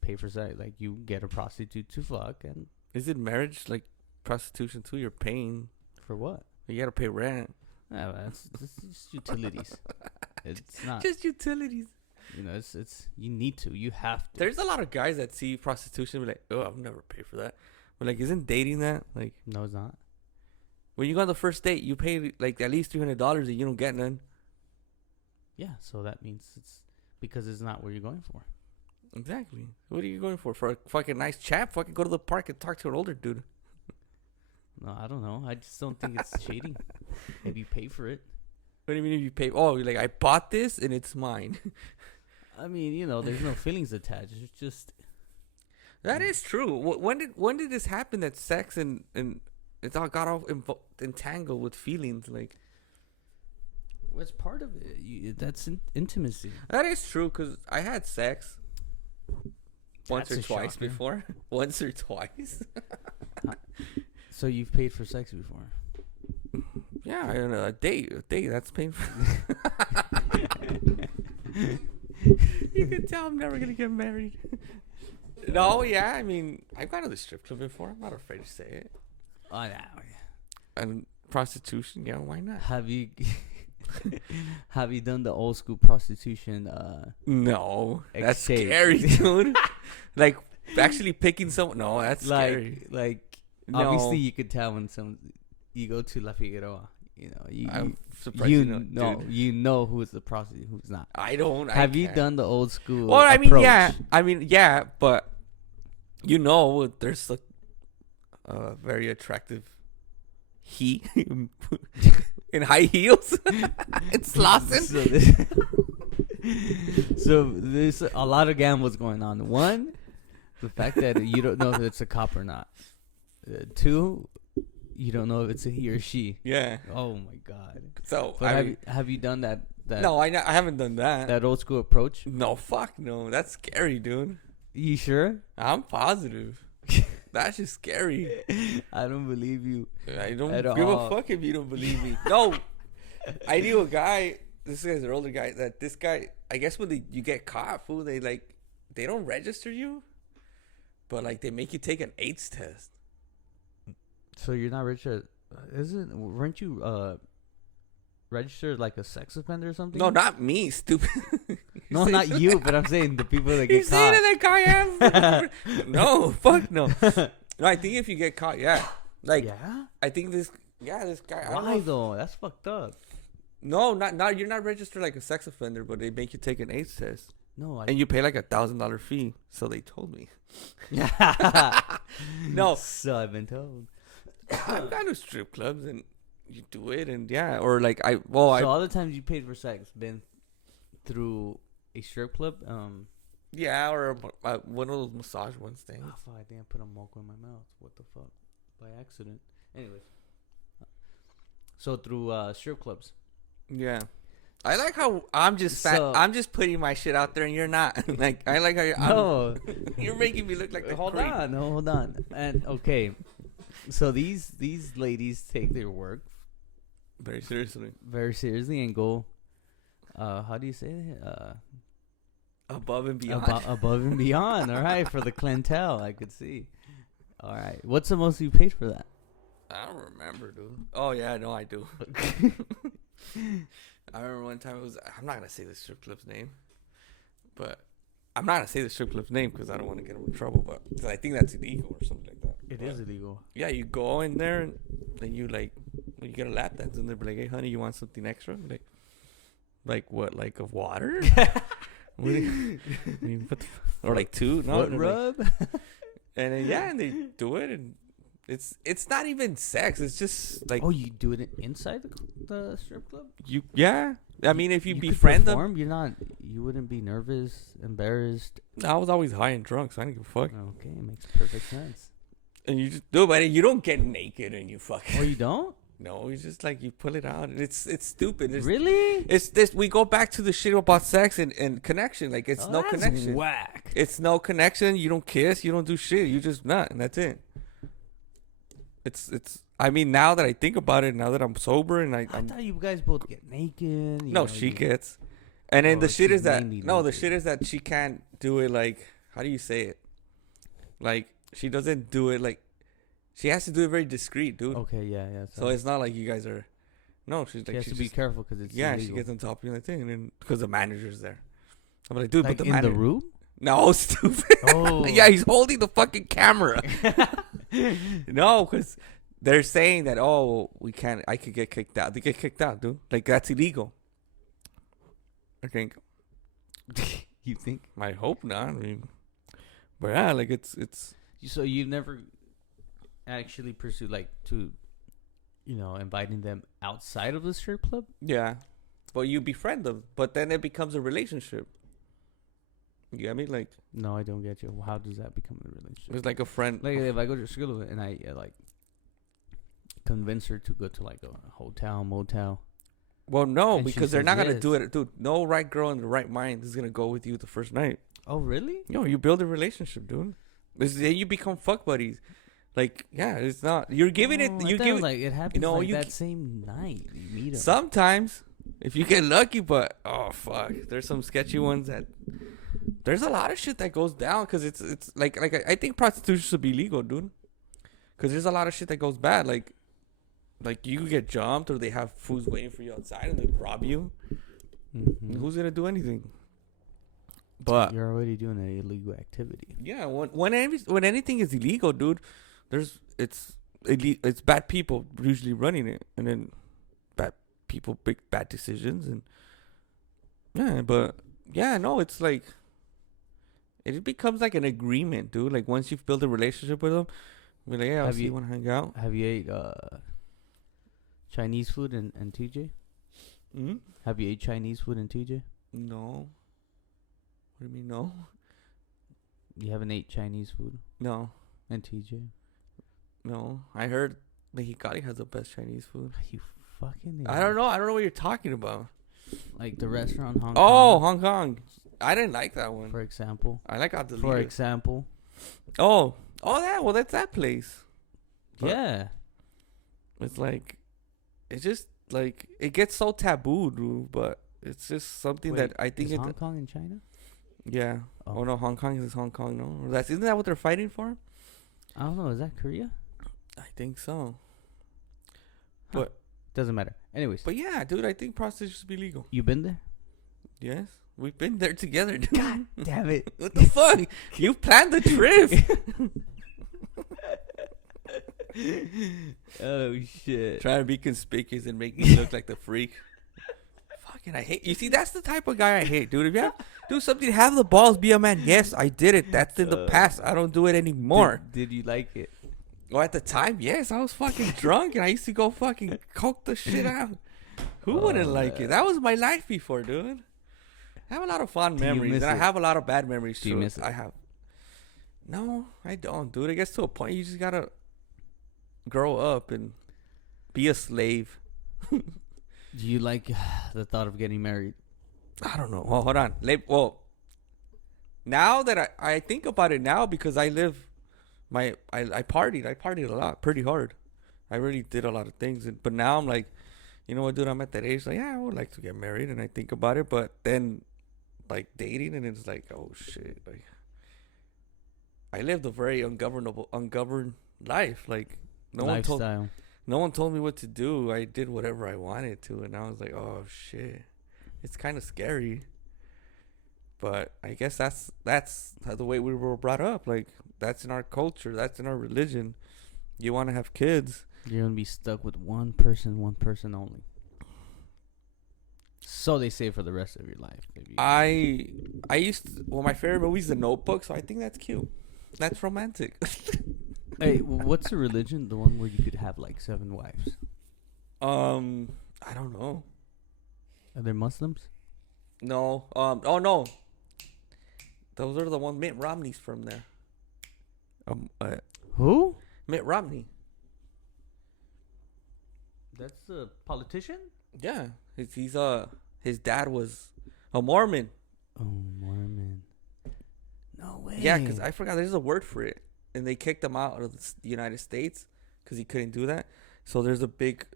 pay for sex. Like, you get a prostitute to fuck, and Is it marriage like prostitution too? You're paying. for what? You gotta pay rent. Yeah, that's just utilities. It's not. Just utilities. You know, it's you need to. You have to. There's a lot of guys that see prostitution and be like, oh, I'll never pay for that. But like, isn't dating that? Like, No, it's not. when you go on the first date, you pay like at least $300 and you don't get none. Yeah, so that means it's because it's not what you're going for. Exactly. What are you going for? For a fucking nice chap? Fucking go to the park and talk to an older dude. No, I don't know. I just don't think it's cheating if you pay for it. What do you mean if you pay? Oh, you're like, I bought this and it's mine. I mean, you know, there's no feelings attached. It's just That is true. When did this happen? That sex and it's all got all entangled with feelings. Like, What's part of it? That's intimacy. That is true, because I had sex once That's or a twice shocker. before. Once or twice. So you've paid for sex before? Yeah, I don't know. A date, that's painful. You can tell I'm never going to get married. No, yeah, I mean, I've gone to the strip club before. I'm not afraid to say it. Oh, no. And prostitution, yeah, why not? Have you have you done the old school prostitution? No, that's Exchange. scary, dude. Like, actually picking someone. No, that's scary. Like No. obviously you could tell when you go to La Figueroa. You know, I'm surprised you know, know dude. you know who's the prostitute, who's not. I don't. Have I you can't. done the old school? Well, I mean, approach? yeah, but you know, there's a very attractive he in high heels. It's Lawson. So there's a lot of gambles going on. One, the fact that you don't know if it's a cop or not. Two, you don't know if it's a he or she. Yeah. Oh my god. So But have you done that? no, I haven't done that. That old school approach. No, fuck no. That's scary, dude. You sure? I'm positive. That's just scary. I don't believe you. I don't At give all. a fuck if you don't believe me. No, I knew a guy. This guy's an older guy. That this guy, I guess when you get caught, fool, they don't register you, but like they make you take an AIDS test. So you're not registered? Weren't you registered like a sex offender or something? No, not me, stupid. No, not you. But I'm saying the people that You get saying caught. that guy am? No, fuck no. No, I think if you get caught, yeah. Like, Yeah. I think this guy. I don't know Why if- though? That's fucked up. No, not you're not registered like a sex offender, but they make you take an AIDS test, No, and you pay like $1,000 fee. So they told me. yeah. No, So I've been told. I've gone to strip clubs and you do it, and yeah, or like So all the times you paid for sex been through a strip club? yeah, or one of those massage ones things. Oh, fuck, I think I put a mocha in my mouth. What the fuck? By accident. Anyways. So through strip clubs. Yeah, I like how I'm just fat. So- I'm just putting my shit out there, and you're not. Like I like how No. you're making me look like the Hold creep. on. No, hold on. And okay. So these ladies take their work Very seriously. very seriously and go how do you say it? Above and beyond. Above and beyond. All right, for the clientele, I could see. All right. What's the most you paid for that? I don't remember, dude. Oh yeah, no, I do. I remember one time it was. I'm not gonna say the strip club's name, but I'm not gonna say the strip club's name because I don't want to get them in trouble. But 'cause I think that's illegal or something like that. It But is illegal. yeah, you go in there and then you you get a lap dance and they're like, "Hey, honey, you want something extra?" Like what? Like of water? What do you, what the or like two? No, Foot they're like- rub? and then yeah, and they do it, and it's not even sex. It's just like Oh, you do it inside the strip club? you. Yeah, I mean, if you could befriend them, perform, you wouldn't be nervous, embarrassed. I was always high and drunk, so I didn't give a fuck. Okay, makes perfect sense. And you just do it, but you don't get naked and you fuck. Oh, you don't? No, it's just like you pull it out. And it's stupid. Really? It's this. We go back to the shit about sex and connection. Like it's Oh, no that's connection. Whack. It's no connection. You don't kiss. You don't do shit. You just nut, and that's it. It's. I mean, now that I think about it, now that I'm sober and I I'm thought you guys both get naked. no, she gets. And then Oh, the shit she's is that mainly no, the naked. shit is that she can't do it like how do you say it? Like she doesn't do it like she has to do it very discreet, dude. Okay, yeah. So it's not like you guys are. No, she's she like has she's to be just- careful because it's yeah, she illegal. gets on top of you and the thing, and then because the manager's there. I'm like, dude, like but the in the manager. room. No, stupid. Oh, Yeah, he's holding the fucking camera. No, because they're saying that we can't. I could get kicked out. They get kicked out, dude. Like that's illegal. I think. You think? I hope not. I mean, but yeah, like it's So you've never actually pursued like to, inviting them outside of the strip club? yeah. But you befriend them, but then it becomes a relationship. You get me? Like No, I don't get you. How does that become a relationship? it's like a friend. Like if I go to a strip club and I like convince her to go to like a hotel, motel, Well, no, And she because they're says not gonna yes. do it, dude. No right girl in the right mind is gonna go with you the first night. Oh, really? You know, you build a relationship, dude. Then you become fuck buddies. Like, yeah, it's not. You're giving it. Oh, I You thought give it. like it happens know, like you that c- same night. You meet 'em. Sometimes, if you get lucky, but oh fuck, there's some sketchy ones that. There's a lot of shit that goes down because it's like I think prostitution should be legal, dude. Because there's a lot of shit that goes bad, like you get jumped or they have foods waiting for you outside and they rob you. Mhm. Who's gonna do anything? But You're already doing an illegal activity. yeah, when anything is illegal, dude, it's bad people usually running it, and then bad people make bad decisions, and yeah, but yeah, no, it's like it becomes like an agreement, dude. Like once you've built a relationship with them, be like, yeah, I'll Have see you- you want to hang out. Have you ate Chinese food in TJ? Hmm? Have you ate Chinese food in TJ? No. What do you mean no? You haven't ate Chinese food No, in TJ? no. I heard Mexicali has the best Chinese food. You fucking. I don't know. I don't know what you're talking about. Like the restaurant Hong Oh, Kong, Hong Kong. I didn't like that one. for example. I like Adelita. For example. Oh, that. Well, that's that place. But- Yeah. It's like, it's just like it gets so taboo, dude. But it's just something Wait, that I think is it. Hong Kong in China? Yeah. Oh. Oh no, Hong Kong is Hong Kong. No, or isn't that what they're fighting for? I don't know. Is that Korea? I think so. Doesn't matter. Anyways, But yeah, dude, I think prostitution should be legal. you been there? Yes, we've been there together, dude. God damn it! What the fuck? You planned the trip. Oh shit! Trying to be conspicuous and make me look like the freak. Fucking, I hate. You see, that's the type of guy I hate, dude. If you have do something, have the balls, be a man. Yes, I did it. That's in the past. I don't do it anymore. Did you like it? Well, at the time, yes, I was fucking drunk and I used to go fucking coke the shit out. Who wouldn't like it? That was my life before, dude. I have a lot of fond Do you memories, miss and I it? have a lot of bad memories Do too. you miss it? I have. No, I don't, dude. It gets to a point you just gotta grow up and be a slave. Do you like the thought of getting married? I don't know. Well, hold on. Well, now that I think about it now, because I live I partied a lot, pretty hard. I really did a lot of things, but now I'm like, you know what, dude? I'm at that age, like, yeah, I would like to get married, and I think about it, but then, like, dating, and it's like, oh shit, like, I lived a very ungoverned life. Like, no Lifestyle. one told me what to do. I did whatever I wanted to, and I was like, oh shit, it's kind of scary. But I guess that's how the way we were brought up. Like, that's in our culture. That's in our religion. You want to have kids. You're gonna be stuck with one person only. So they say for the rest of your life. Maybe. I used to, well, my favorite movie is The Notebook, so I think that's cute. That's romantic. Hey, what's the religion? The one where you could have like 7 wives? I don't know. Are they Muslims? No. Oh no. Those are the ones. Mitt Romney's from there. Who? Mitt Romney. That's the politician? Yeah. His dad was a Mormon. Oh, Mormon. No way. Yeah, because I forgot there's a word for it, and they kicked him out of the United States because he couldn't do that. So there's a big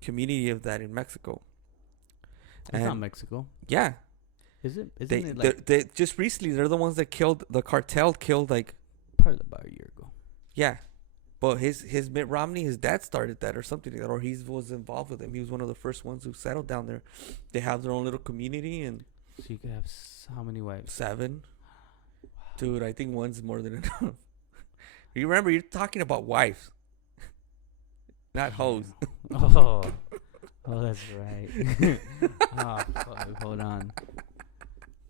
community of that in Mexico. It's not Mexico. Yeah, Is it? Isn't they, it like they just recently they're the ones that killed the cartel. Killed like probably about a year ago? yeah, but his Mitt Romney, his dad started that or something like that, or he was involved with him. He was one of the first ones who settled down there. They have their own little community and So you could have how many wives? 7. Dude, I think one's more than enough. You remember, you're talking about wives, not hoes. Oh, that's right. Oh, fuck, hold on.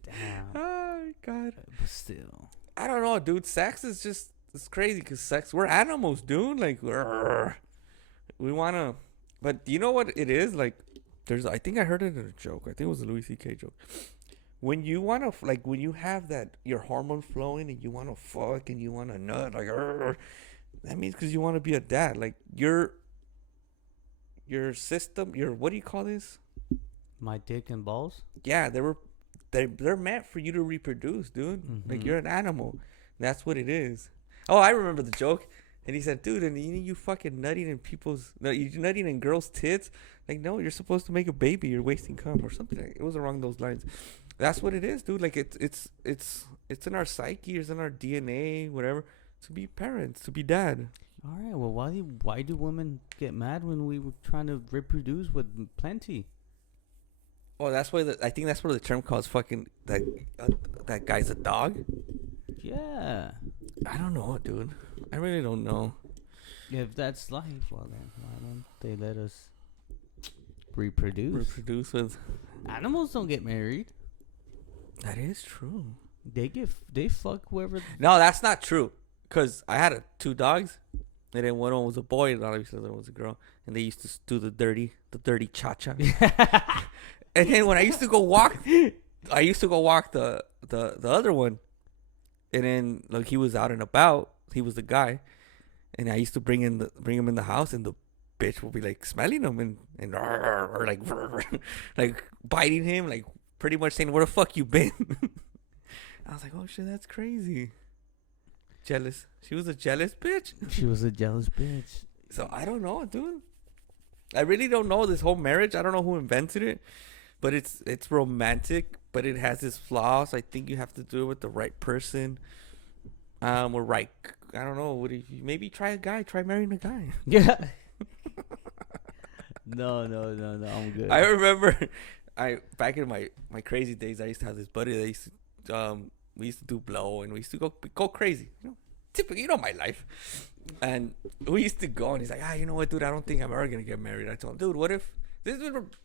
Damn. Oh God. But still, I don't know, dude. Sex is just it's crazy because we're animals, dude. Like we wanna, but you know what it is like. I think I heard it in a joke. I think it was a Louis C.K. joke. When you wanna when you have that your hormone flowing and you wanna fuck and you wanna nut like that means because you wanna be a dad. Like your system, what do you call this? My dick and balls. Yeah, they're meant for you to reproduce, dude. Like Mhm. you're an animal. That's what it is. Oh, I remember the joke. And he said, dude, and you fucking nutting in people's, no, you nutting in girls' tits. Like, no, you're supposed to make a baby. You're wasting cum or something. It was along those lines. That's what it is, dude. Like it's in our psyche, it's in our DNA, whatever, to be parents, to be dad. All right. Well, why do women get mad when we were trying to reproduce with plenty? Well, that's why I think that's where the term calls fucking that guy's a dog. Yeah. I don't know, dude. I really don't know. If that's life, well then why don't they let us reproduce? Reproduce with. Animals don't get married. That is true. They fuck whoever. No, that's not true. Cause I had two dogs, and then one of them was a boy, and obviously the other one was a girl, and they used to do the dirty cha cha. And then when I used to go walk the other one, and then like he was out and about, he was the guy, and I used to bring him in the house, and the bitch would be like smelling him and or like like biting him, like pretty much saying, "Where the fuck you been?" I was like, "Oh shit, that's crazy." Jealous. She was a jealous bitch. She was a jealous bitch. So I don't know, dude. I really don't know this whole marriage. I don't know who invented it, but it's romantic, but it has its flaws. I think you have to do it with the right person. Or right. I don't know. Maybe try a guy. Try marrying a guy. Yeah. No. I'm good. I remember, back in my crazy days, I used to have this buddy that used to, we used to do blow, and we used to go crazy. Typically, my life. And we used to go, and he's like, you know what, dude? I don't think I'm ever gonna get married. I told him, dude, what if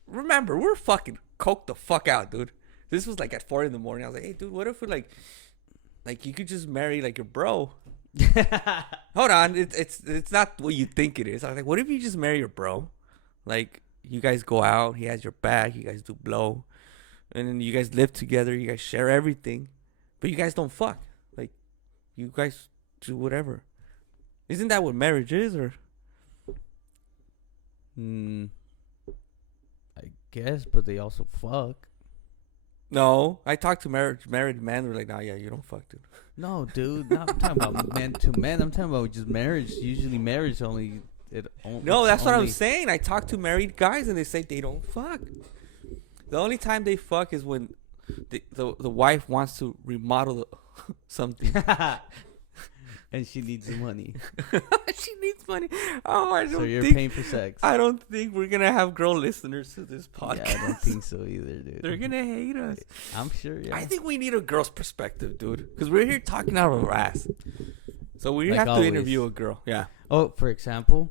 remember, we're fucking coked the fuck out, dude. This was like at 4 a.m. I was like, hey, dude, what if we like you could just marry like your bro? Hold on, it's not what you think it is. I was like, what if you just marry your bro? Like, you guys go out, he has your back, you guys do blow, and then you guys live together, you guys share everything, but you guys don't fuck. Like, you guys do whatever. Isn't that what marriage is, or? I guess, but they also fuck. No, I talked to married men. They're like, nah, yeah, you don't fuck, dude. No, dude. I'm talking about man to man. I'm talking about just marriage. Usually, marriage only. No, that's what I'm saying. I talk to married guys, and they say they don't fuck. The only time they fuck is when the wife wants to remodel something. And she needs the money. She needs money. Oh, So you're paying for sex. I don't think we're gonna have girl listeners to this podcast. Yeah, I don't think so either, dude. They're gonna hate us. I'm sure. Yeah. I think we need a girl's perspective, dude, because we're here talking out of our ass. So we Like have always. to interview a girl. Yeah. Oh, for example,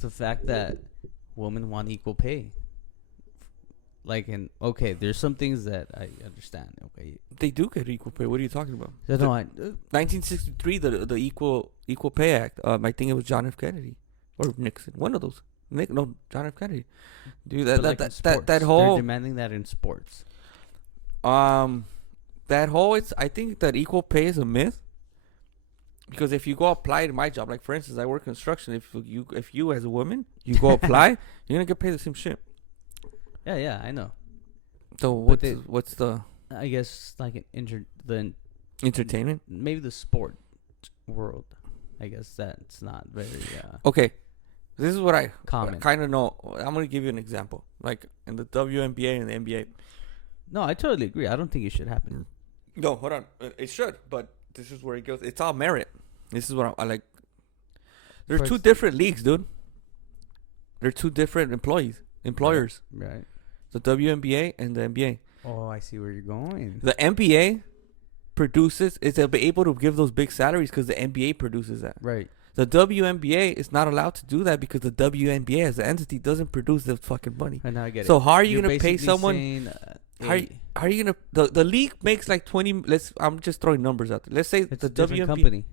the fact that women want equal pay. Like, there's some things that I understand. Okay. They do get equal pay. What are you talking about? So no, 1963, the Equal Pay Act. I think it was John F. Kennedy or Nixon. One of those. John F. Kennedy. Dude, that whole they're demanding that in sports. that whole I think that equal pay is a myth. Because if you go apply to my job, like for instance, I work construction. If you as a woman, you go apply, you're gonna get paid the same shit. Yeah, I know. So what's the I guess like the entertainment? Maybe the sport world. I guess that's not very Okay, this is what I common. kind of know. I'm gonna give you an example, like in the WNBA and the NBA. No, I totally agree. I don't think it should happen. No, hold on. It should, but this is where it goes. It's all merit. This is what I like. There's two different leagues, dude. They're two different employers. Right. The WNBA and the NBA. Oh, I see where you're going. The NBA produces is able to give those big salaries because the NBA produces that. Right. The WNBA is not allowed to do that because the WNBA as an entity doesn't produce the fucking money. And now I get it. So how are you You're gonna pay basically someone? saying, How are you gonna the league makes like 20? I'm just throwing numbers out there. Let's say it's the a different WNBA company.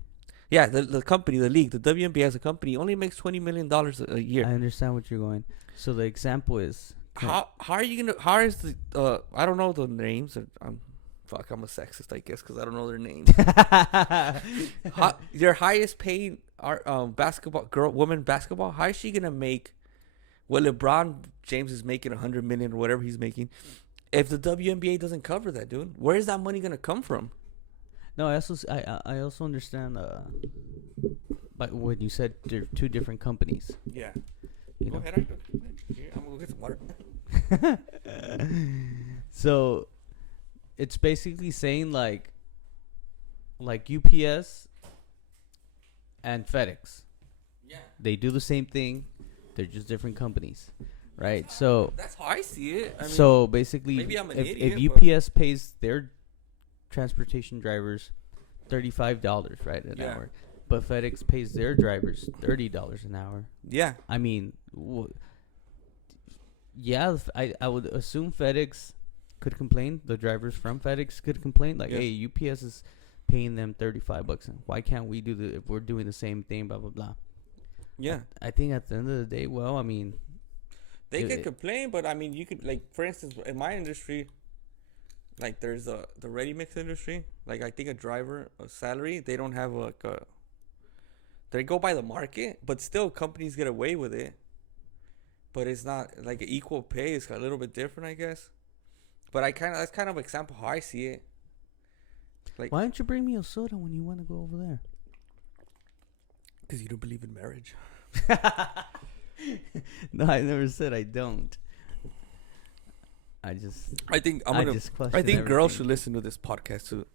Yeah, the company, the league, the WNBA as a company only makes $20 million a year. I understand what you're going. So the example is How are you gonna? How is the? I don't know the names. I'm a sexist, I guess, because I don't know their names. Their highest paid woman basketball. How is she gonna make what LeBron James is making, 100 million or whatever he's making. If the WNBA doesn't cover that, dude, where is that money gonna come from? No, I also understand. But when you said they're two different companies, Yeah. you Go know. ahead. Here, I'm gonna go get some water. So it's basically saying like UPS and FedEx. Yeah. They do the same thing. They're just different companies, right? So That's how I see it. I mean, so basically, maybe I'm an if idiot, UPS pays their transportation drivers $35, right, an Yeah. hour, but FedEx pays their drivers $30 an hour. yeah. I mean, yeah, I would assume FedEx could complain. The drivers from FedEx could complain, like, Yeah. hey, UPS is paying them $35. Why can't we do if we're doing the same thing? Blah blah blah. Yeah. I think at the end of the day, well, I mean, They It- could it- complain, but I mean, you could, like, for instance, in my industry, like, there's the ready mix industry. Like, I think a driver, a salary, they don't have like a. They go by the market, but still, companies get away with it. But it's not like equal pay. It's a little bit different, I guess. But that's kind of example how I see it. Like, why don't you bring me a soda when you want to go over there? because you don't believe in marriage. No, I never said I don't. I just I think I just question I think girls everything. should listen to this podcast too.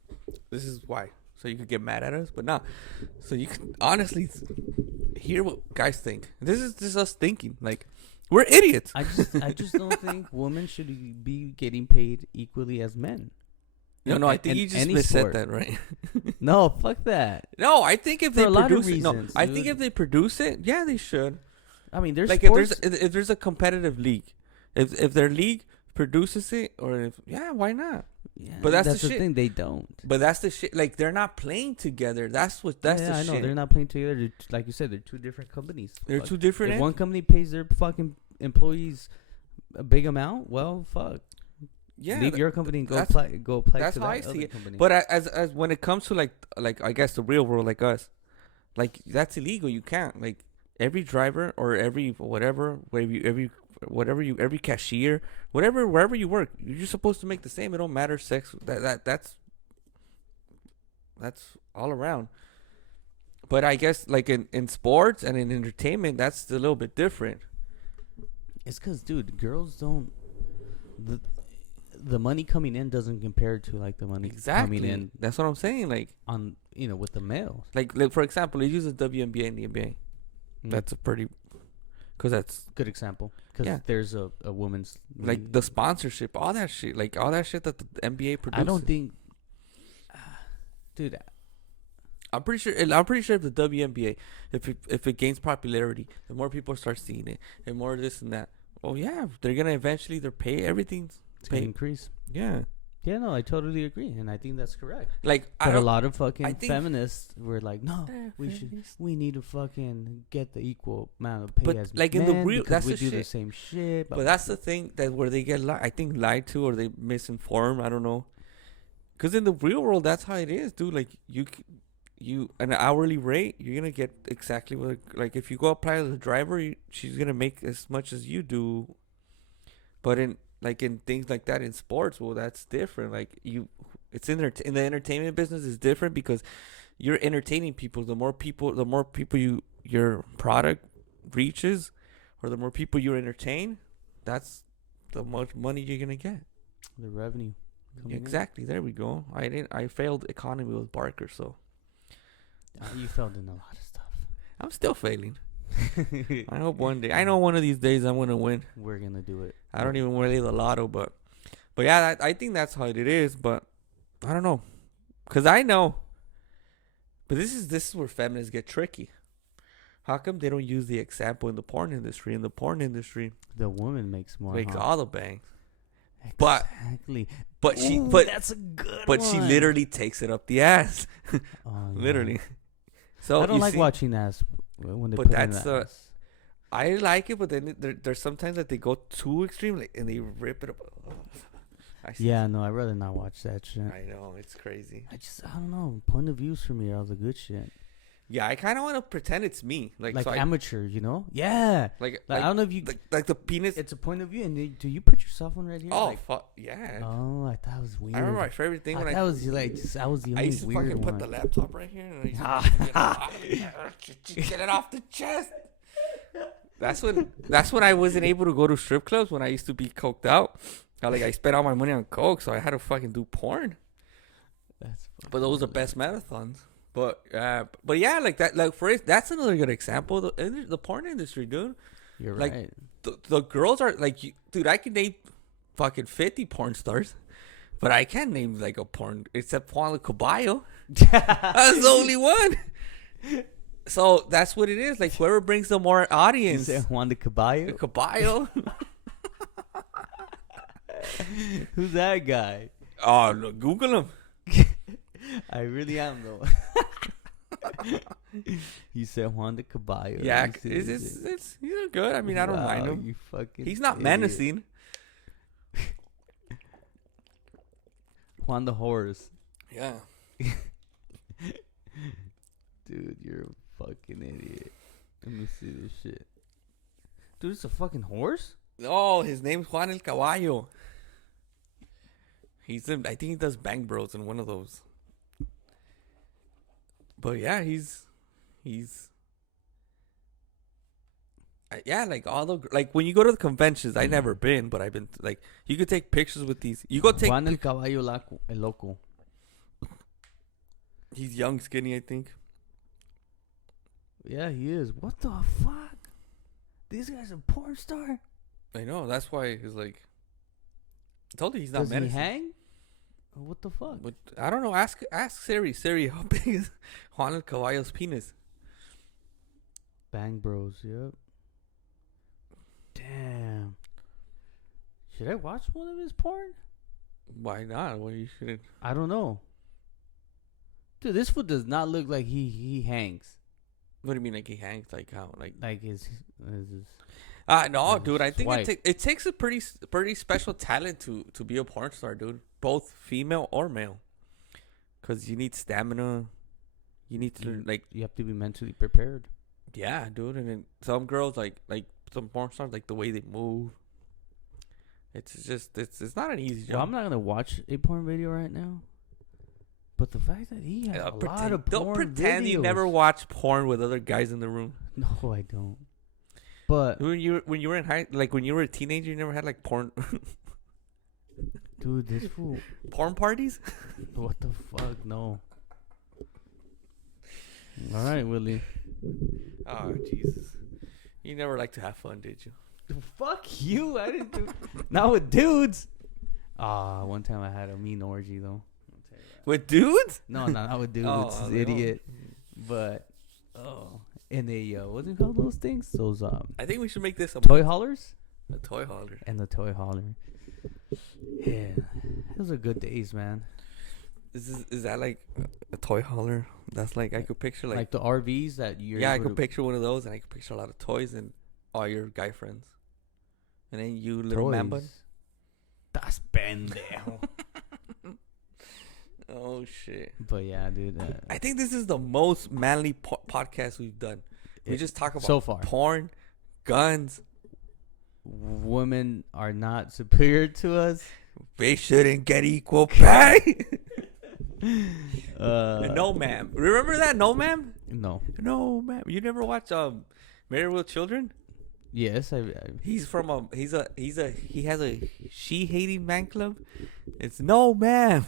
This is why. So you could get mad at us, but no. So you can honestly hear what guys think. This is us thinking. Like, we're idiots. I just don't think women should be getting paid equally as men. No, I think in you just any missaid sport. that, right? No, fuck that. No, I think if For they a lot of produce it, no, reasons, I think dude. if they produce it, yeah, they should. I mean, there's Like sports. if there's a competitive league, if their league produces it, or if why not? Yeah, but that's the the shit. thing. They don't. But that's the shit. Like, they're not playing together. That's Yeah, the I know shit. they're not playing together. Like you said, they're two different companies. They're Fuck. two different. If one company pays their fucking employees a big amount, well, fuck. yeah, Leave your company and go that's- apply that's to how that I see other it. company. But as when it comes to like I guess the real world, like us, like, that's illegal. You can't, like, every driver or every whatever every cashier, wherever you work, you're supposed to make the same. It don't matter sex. That's all around. But I guess, like, in sports and in entertainment, that's a little bit different. It's because, dude, girls don't. The money coming in doesn't compare to like the money Exactly. coming in That's what I'm saying. Like with the males. like for example, they use the WNBA and the NBA. Mm. That's a pretty, because that's good example. Because Yeah. there's a woman's like the sponsorship, all that shit, like all that shit that the NBA produces. I don't think, dude. I'm pretty sure if the WNBA, if it gains popularity, the more people start seeing it, and more this and that. Oh yeah, they're gonna eventually pay everything's It's gonna pay. increase. Yeah, Yeah, no, I totally agree, and I think that's correct. like I But a don't. lot of fucking I think- feminists were like, no, we need to fucking get the equal amount of pay But, as like, men in the real- because that's we the do the shit. same shit. But that's the thing that where they get I think lied to, or they misinformed. I don't know. Because in the real world, that's how it is, dude. Like, you an hourly rate, you're gonna get exactly what. Like, if you go apply to the driver, she's gonna make as much as you do. But in things like that in sports, well, that's different. Like, it's in the entertainment business is different because you're entertaining people. The more people your product reaches, or the more people you entertain, that's the much money you're gonna get. the revenue. coming in. Exactly. There we go. I failed economy with Barker, so You failed in a lot of stuff. I'm still failing. I hope one day. I know one of these days I'm gonna win. We're gonna do it. I don't even play the lotto, but yeah, I think that's how it is. But I don't know, cause I know. But this is where feminists get tricky. How come they don't use the example in the porn industry? In the porn industry, The woman makes more. makes huh? all the bangs. but- Exactly. But she, Ooh, but that's a good but she one. literally takes it up the ass, Oh, yeah. literally. So I don't you like see, watching ass when they But put in that's, the ass. I like it, but then there's sometimes that they go too extreme, like, and they rip it up. I see. Yeah, no, I'd rather not watch that shit. I know, it's crazy. I don't know. Point of views for me are all the good shit. Yeah, I kind of want to pretend it's me, like so amateur, you know? Yeah. like I don't know if you. like the penis. It's a point of view, and do you put yourself on right here? Oh like, fuck yeah! oh, I thought it was weird. I remember my favorite thing when that was like I was the I only used to weird fucking one. put the laptop right here and I used to get it off the chest. That's when I wasn't able to go to strip clubs when I used to be coked out. I spent all my money on coke, so I had to fucking do porn. But those are best marathons. But yeah, like that, like that's another good example. The porn industry, dude. You're like, right. The girls are like, dude. I can name fucking 50 porn stars, but I can't name like a porn except Juan Caballo. That's the only one. So that's what it is. Like whoever brings the more audience. You said Juan de Caballo. Caballo. Who's that guy? Oh, no, Google him. I really am though. You said Juan de Caballo. Yeah, he's good. I mean, I don't mind him. You fucking He's not idiot. menacing. Juan the Horse. Yeah. Dude, you're a fucking idiot. Let me see this shit. Dude, it's a fucking horse? Oh, his name's Juan el Caballo. I think he does Bang Bros in one of those. But yeah, he's yeah, like all the like when you go to the conventions, I never been, but I've been like you could take pictures with these. You go take Juan el Caballo el Loco. He's young, skinny, I think. Yeah, he is. What the fuck? This guy's a porn star? I know. That's why he's like. I told you he's not Does menacing. he hang? What the fuck? But I don't know. Ask Siri. Siri, how big is Juan el Caballo's penis? Bang Bros. Yep. Damn. Should I watch one of his porn? Why not? Well, you shouldn't. I don't know. Dude, this foot does not look like he hangs. What do you mean, like he hangs? Like how? Like his no, dude. I think swipe. it takes a pretty special talent to be a porn star, dude. Both female or male. Because you need stamina. You need to you have to be mentally prepared. Yeah, dude. And then some girls like some porn stars, like the way they move. It's just it's not an easy job. Well, I'm not gonna watch a porn video right now. But the fact that he has a lot of porn don't pretend you never watch porn with other guys in the room. No, I don't. But when you were in when you were a teenager, you never had like porn. Dude, this fool. Porn parties? What the fuck? No. All right, Willie. Oh Jesus! You never like to have fun, did you? Fuck you! I didn't do. Not with dudes. One time I had a mean orgy though. With dudes? No, not with dudes. Idiot. But and they what's it called? Those things? Those I think we should make this a toy haulers. A toy hauler. And the toy hauler. Yeah, those are good days, man. Is that like a toy hauler? That's like I could picture like the RVs that you're. Yeah, I could picture one of those, and I could picture a lot of toys and all your guy friends, and then you little man bun. Das pendejo. Oh shit! But yeah, dude. I think this is the most manly podcast we've done. We just talk about so far porn, guns. Women are not superior to us. They shouldn't get equal pay. No, ma'am. Remember that? No, ma'am. No, ma'am. You never watched Married with Children? Yes, He's from he has a she-hating man club. It's no, ma'am.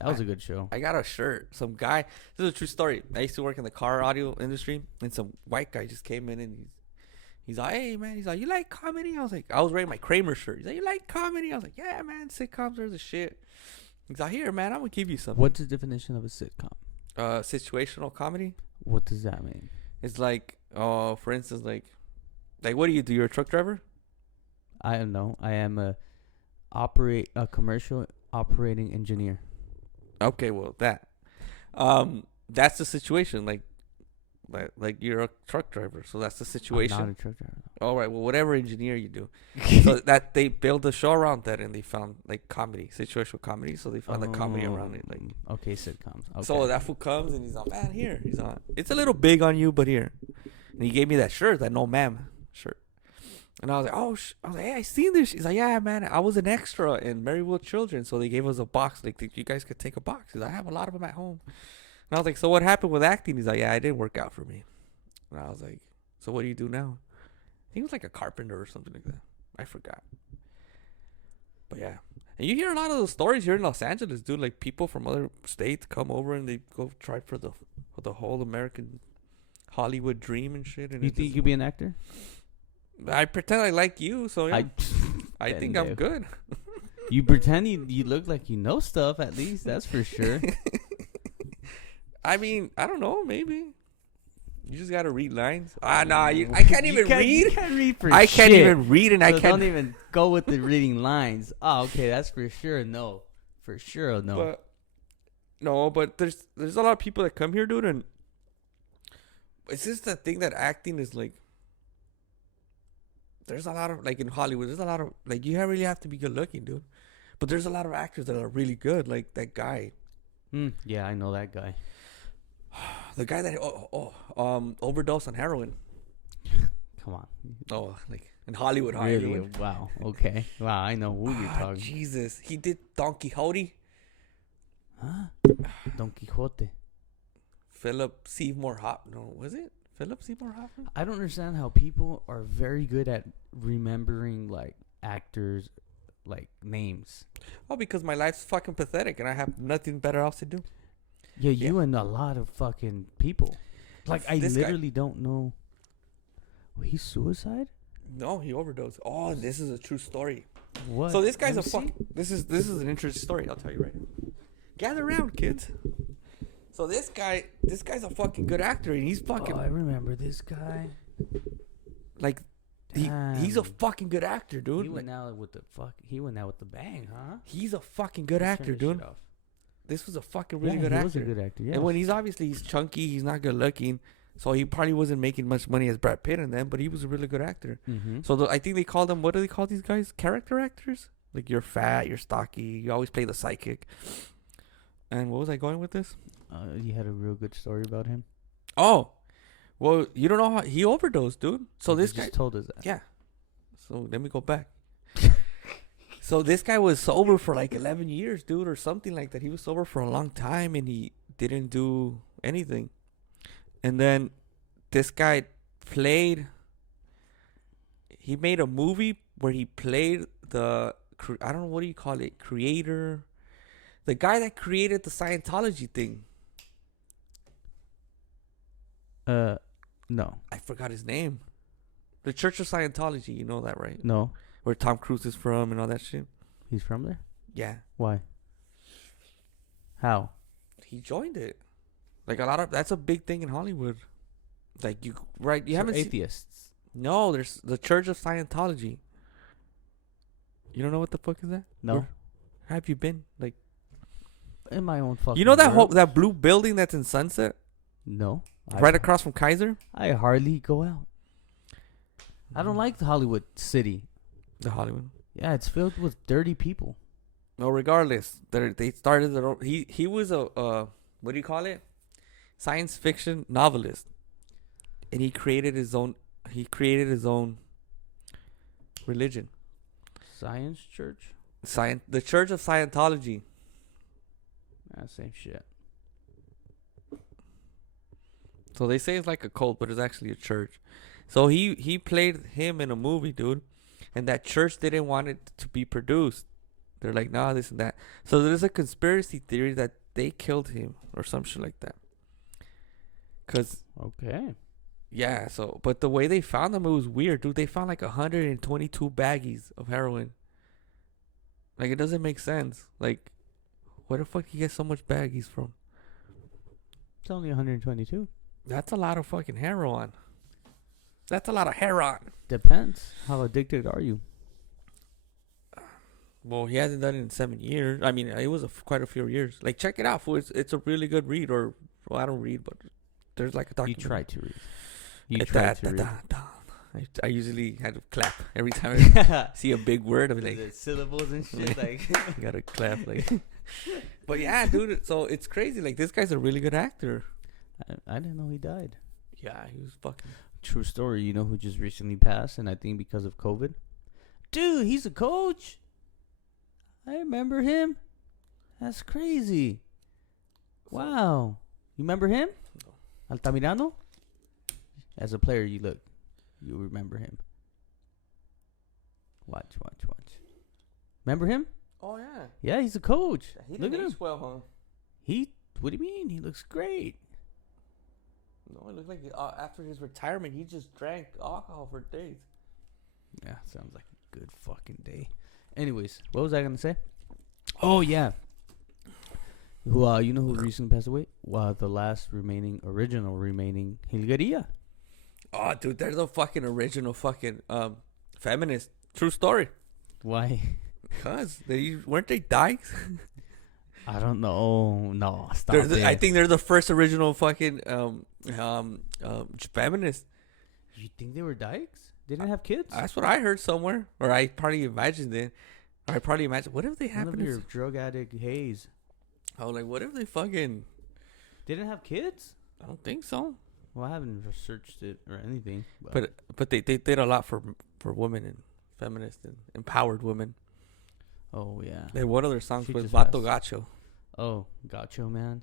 That was a good show. I got a shirt. Some guy. This is a true story. I used to work in the car audio industry, and some white guy just came in and he's like, "Hey man," he's like, "You like comedy?" I was wearing my Kramer shirt. He's like, "You like comedy?" I was like, "Yeah, man, sitcoms are the shit." He's like, "Here, man, I'm gonna give you something." What's the definition of a sitcom? Situational comedy. What does that mean? It's like, for instance, like what do you do? You're a truck driver? I don't know. I am a commercial operating engineer. Okay, well that's the situation. Like Like you're a truck driver, so that's the I'm situation. not a truck driver. All right, well, whatever engineer you do, so that they build a show around that, and they found like comedy, situational comedy. So they found the comedy around it, like. Okay, sitcoms. Okay. So that fool comes and he's on, man, here. He's on. It's a little big on you, but here. And he gave me that shirt, that no ma'am shirt. And I was like, oh, I was like, hey, I seen this. He's like, yeah, man, I was an extra in Maryville Children. So they gave us a box. Like, you guys could take a box. He's like, I have a lot of them at home. And I was like, so what happened with acting? He's like, yeah, it didn't work out for me. And I was like, so what do you do now? He was like a carpenter or something like that. I forgot. But yeah. And you hear a lot of those stories here in Los Angeles, dude. Like people from other states come over and they go try for the whole American Hollywood dream and shit. And You think you could be an actor? I pretend I like you, so yeah. I Then think I'm Dave. good. You pretend you look like you know stuff. At least that's for sure. I mean, I don't know. Maybe you just gotta read lines. Nah, I can't even read. You can't read for I can't shit. even read, and So I can't. don't even go with the reading lines. Oh, okay, that's for sure. No, for sure, no. But there's a lot of people that come here, dude, and it's just the thing that acting is like. There's a lot of like in Hollywood. There's a lot of like you really have to be good looking, dude. But there's a lot of actors that are really good, like that guy, Yeah, I know that guy. the guy that overdosed on heroin. Come on. Oh, like in Hollywood, Really? Hollywood. Wow. Okay. Wow, I know who you're talking. Jesus, he did Don Quixote. Huh? Don Quixote. Philip Seymour Hoffman. No, was it Philip Seymour Hoffman? I don't understand how people are very good at remembering like actors, like names. Oh, because my life's fucking pathetic and I have nothing better else to do. Yeah, you and a lot of fucking people. Like I This guy- literally don't know. Wait, he's suicide? No, he overdosed. Oh, and this is a true story. What? So this guy's Let a me see. fuck. This is an interesting story. I'll tell you right now. Gather around, kids. So this guy's a fucking good actor, and he's fucking Oh, I remember this guy. like, he's a Damn. fucking good actor, dude. He Like, went out with the fuck. He went out with the bang, huh? he's a fucking good Let's actor, turn this dude. shit off. This was a fucking really Yeah, good he actor. was a good actor. Yeah. And when he's chunky, he's not good looking, so he probably wasn't making much money as Brad Pitt and them, but he was a really good actor. Mm-hmm. So I think they call them, what do they call these guys? Character actors? Like you're fat, you're stocky, you always play the psychic. And what was I going with this? You had a real good story about him. Oh, well, you don't know how he overdosed, dude. So You this just guy, told us that. yeah. So let me go back. So this guy was sober for like 11 years, dude, or something like that. He was sober for a long time and he didn't do anything. And then this guy he made a movie where he played I don't know, what do you call it? Creator. The guy that created the Scientology thing. No, I forgot his name. The Church of Scientology, you know that, right? no, Where Tom Cruise is from and all that shit. he's from there. Yeah. Why? How? He joined it. Like that's a big thing in Hollywood. Like you So haven't seen. atheists. No, there's the Church of Scientology. You don't know what the fuck is that? No, Where have you been? Like, in my own fucking. you know that world? that blue building that's in Sunset, No, right across from Kaiser? I hardly go out. I don't like the Hollywood city. The Hollywood. Yeah, it's filled with dirty people. No, regardless, they started their own. He was a what do you call it? Science fiction novelist, and he created his own. He created his own religion. Science church. The Church of Scientology. Same shit. So they say it's like a cult, but it's actually a church. So he played him in a movie, dude, and that church didn't want it to be produced. They're like, nah, this and that. So there's a conspiracy theory that they killed him or some shit like that. Cause Okay. yeah, so but the way they found him, it was weird, dude. They found like 122 baggies of heroin. Like it doesn't make sense. Like, where the fuck do you get so much baggies from? It's only 122. That's a lot of fucking heroin. That's a lot of heroin. Depends. How addicted are you? Well, he hasn't done it in 7 years. I mean, it was quite a few years. Like, check it out, fool. It's a really good read. Or, well, I don't read, but there's like a You documentary. try to read. You Da, try da, to da, read. da. I usually had to clap every time I see a big word. I'll be like, The syllables and shit. Like, you gotta clap. Like, but yeah, dude. So it's crazy. Like, this guy's a really good actor. I didn't know he died. Yeah, he was fucking. True story. You know who just recently passed, and I think because of COVID. Dude, he's a coach. I remember him. That's crazy. Wow. You remember him? No. Altamirano? As a player, you remember him. Watch. Remember him? Oh yeah. Yeah, he's a coach. He Look at didn't him. age well, huh? What do you mean? He looks great. No, it looked like after his retirement, he just drank alcohol for days. Yeah, sounds like a good fucking day. Anyways, what was I gonna say? Oh yeah. Who you know who recently passed away? The last original remaining Hilgaria. Oh, dude, they're the fucking original fucking feminist. True story. Why? Because weren't they dykes? I don't know. No, stop I it. think they're the first original fucking feminist. You think they were dykes? They didn't have kids? That's what I heard somewhere, or I probably imagined it. Or I probably imagined, what if they One of happened? your drug addict Hayes. I was like, what if they fucking? Didn't have kids? I don't think so. Well, I haven't researched it or anything. But they did a lot for women and feminists and empowered women. Oh yeah. They had one of their songs She was just Vato passed. Gacho. Oh, Gacho Man.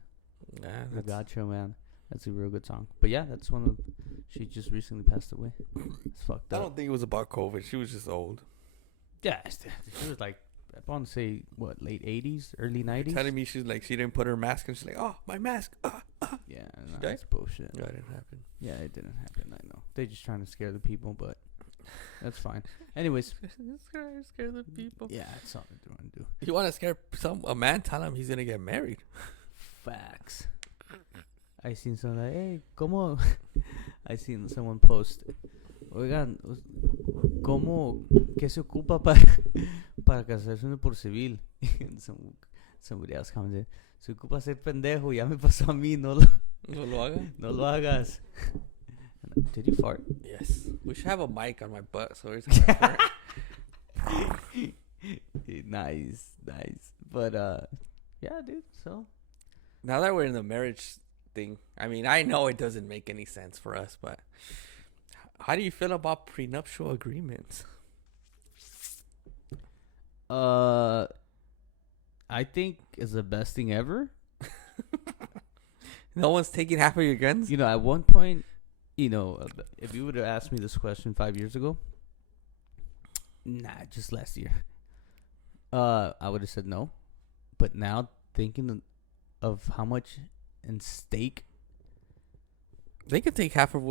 Yeah, The that's, Gacho Man. That's a real good song. But yeah, that's one of. She just recently passed away. It's fucked I up. don't think it was about COVID. She was just old. Yeah, she was like, I want to say what, late 80s, early 90s. Telling me she's like she didn't put her mask and she's like, oh, my mask. Yeah, no, died? that's bullshit. No, it didn't happen. Yeah, it didn't happen. I know. They're just trying to scare the people, but that's fine. Anyways, Scare the people. yeah, that's all they're trying to do. You want to scare a man? Tell him he's gonna get married. Facts. I seen someone like, hey, ¿cómo? I seen someone post, oigan, ¿cómo, qué se ocupa para casarse uno por civil? Somebody else comes in, se ocupa ser pendejo, ya me pasó a mí, no lo hagas. Did you fart? Yes. We should have a mic on my butt so it's gonna fart. Nice. But, yeah, dude, so. Now that we're in the marriage thing, I mean, I know it doesn't make any sense for us, but how do you feel about prenuptial agreements? I think it's the best thing ever. No one's taking half of your guns? You know, at one point, if you would have asked me this question 5 years ago, just last year, I would have said no. But now, thinking of how much in stake, They could take half of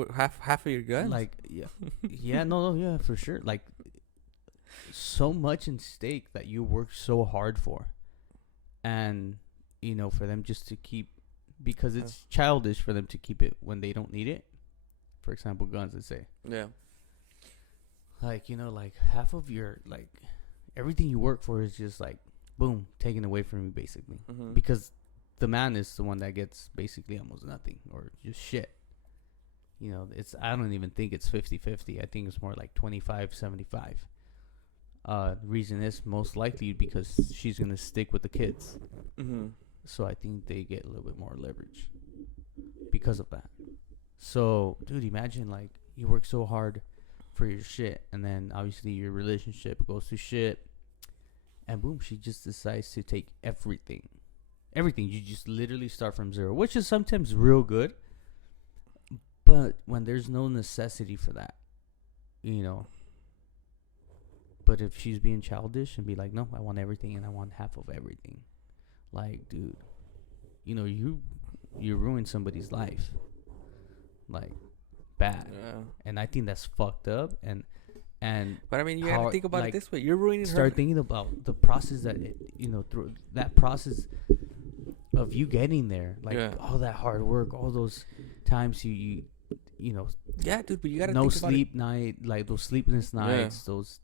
your guns. like, yeah, no, for sure. Like, so much in stake that you worked so hard for, and for them just to keep, because it's childish for them to keep it when they don't need it. For example, guns, let's say. Yeah. Like, like half of your, like, everything you work for is just like, boom, taken away from you, basically. Mm-hmm. Because the man is the one that gets basically almost nothing or just shit. I don't even think it's 50-50. I think it's more like 25-75. Reason is most likely because she's going to stick with the kids. Mm-hmm. So I think they get a little bit more leverage because of that. So, dude, imagine, like, you work so hard for your shit, and then obviously your relationship goes to shit, and boom, she just decides to take everything. You just literally start from zero, which is sometimes real good, but when there's no necessity for that, But if she's being childish and be like, no, I want everything and I want half of everything, like, dude, you ruin somebody's life, like, bad. Yeah. And I think that's fucked up. And But I mean, you have to think about it this way. You're ruining her. start thinking about the process that through that process of you getting there, like, all that hard work, all those times you Yeah, dude, but you gotta no think about sleep night, like those sleepless nights, those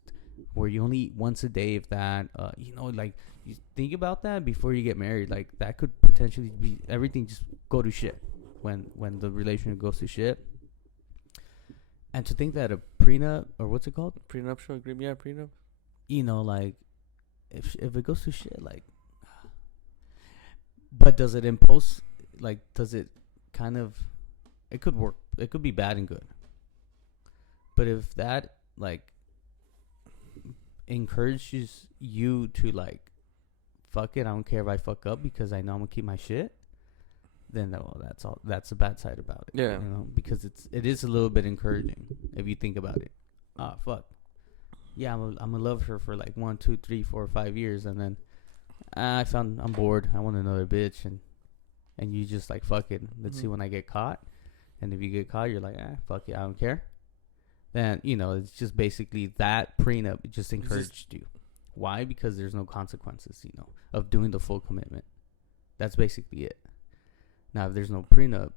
where you only eat once a day, if that. Like, you think about that before you get married. Like, that could potentially be everything just go to shit when the relationship goes to shit. And to think that a prenup, or what's it called? Prenuptial agreement. Yeah, prenup. You know, like, if it goes to shit, like, but does it impose, like, does it kind of, it could work, it could be bad and good. But if that, like, encourages you to, like, fuck it, I don't care if I fuck up because I know I'm gonna keep my shit, then that's the bad side about it. Yeah. You know, because it is a little bit encouraging if you think about it. Ah, fuck. Yeah, I'm gonna love her for like 1, 2, 3, 4, 5 years, and then I'm bored. I want another bitch, and you just like, fuck it. Let's see when I get caught. And if you get caught, you're like, fuck it, I don't care. Then, you know, it's just basically that prenup. It just encouraged you. Why? Because there's no consequences, you know, of doing the full commitment. That's basically it. Now, if there's no prenup,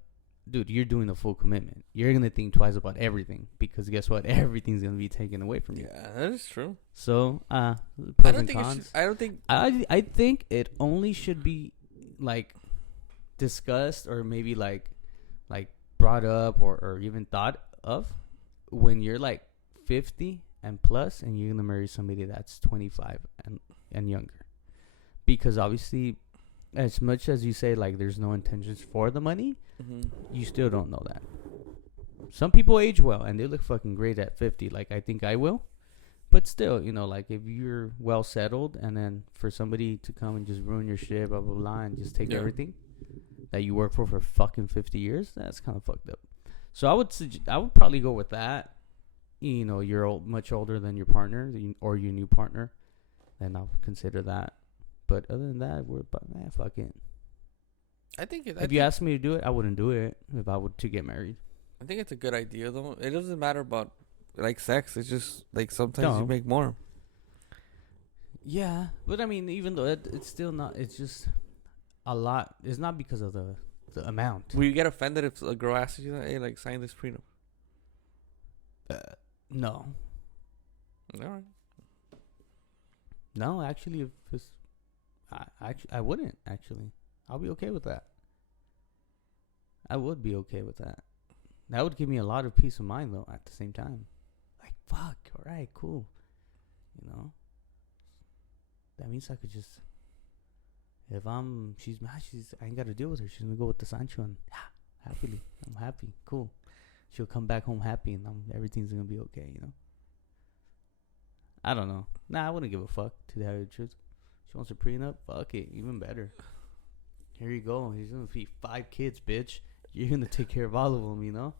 dude, you're doing the full commitment. You're going to think twice about everything because guess what? Everything's going to be taken away from you. Yeah, that is true. So, I don't think I think it only should be like discussed or maybe like brought up or even thought of when you're like 50 and plus and you're going to marry somebody that's 25 and younger. Because obviously, as much as you say like there's no intentions for the money, you still don't know that. Some people age well and they look fucking great at 50, like I think I will. But still, you know, like if you're well settled and then for somebody to come and just ruin your shit, blah blah blah, and just take everything that you work for fucking 50 years, that's kind of fucked up. So I would probably go with that. You know, you're much older than your partner or your new partner, then I'll consider that. But other than that, fuck it. If you asked me to do it, I wouldn't do it if I were to get married. I think it's a good idea, though. It doesn't matter about, like, sex. It's just, like, sometimes you make more. Yeah. But, I mean, even though it's still not, it's just a lot. It's not because of the amount. Will you get offended if a girl asks you that, hey, like, sign this prenup? No. All right. No, actually, if it's... I wouldn't, actually. I'll be okay with that. I would be okay with that. That would give me a lot of peace of mind, though, at the same time. Like, fuck, all right, cool. You know? That means I could just... If she's mad, I ain't got to deal with her. She's going to go with the Sancho and, happily. I'm happy. Cool. She'll come back home happy and everything's going to be okay, you know? I don't know. Nah, I wouldn't give a fuck, to tell you the truth. She wants a prenup? Fuck it. Even better. Here you go. He's going to feed 5 kids, bitch. You're going to take care of all of them, you know?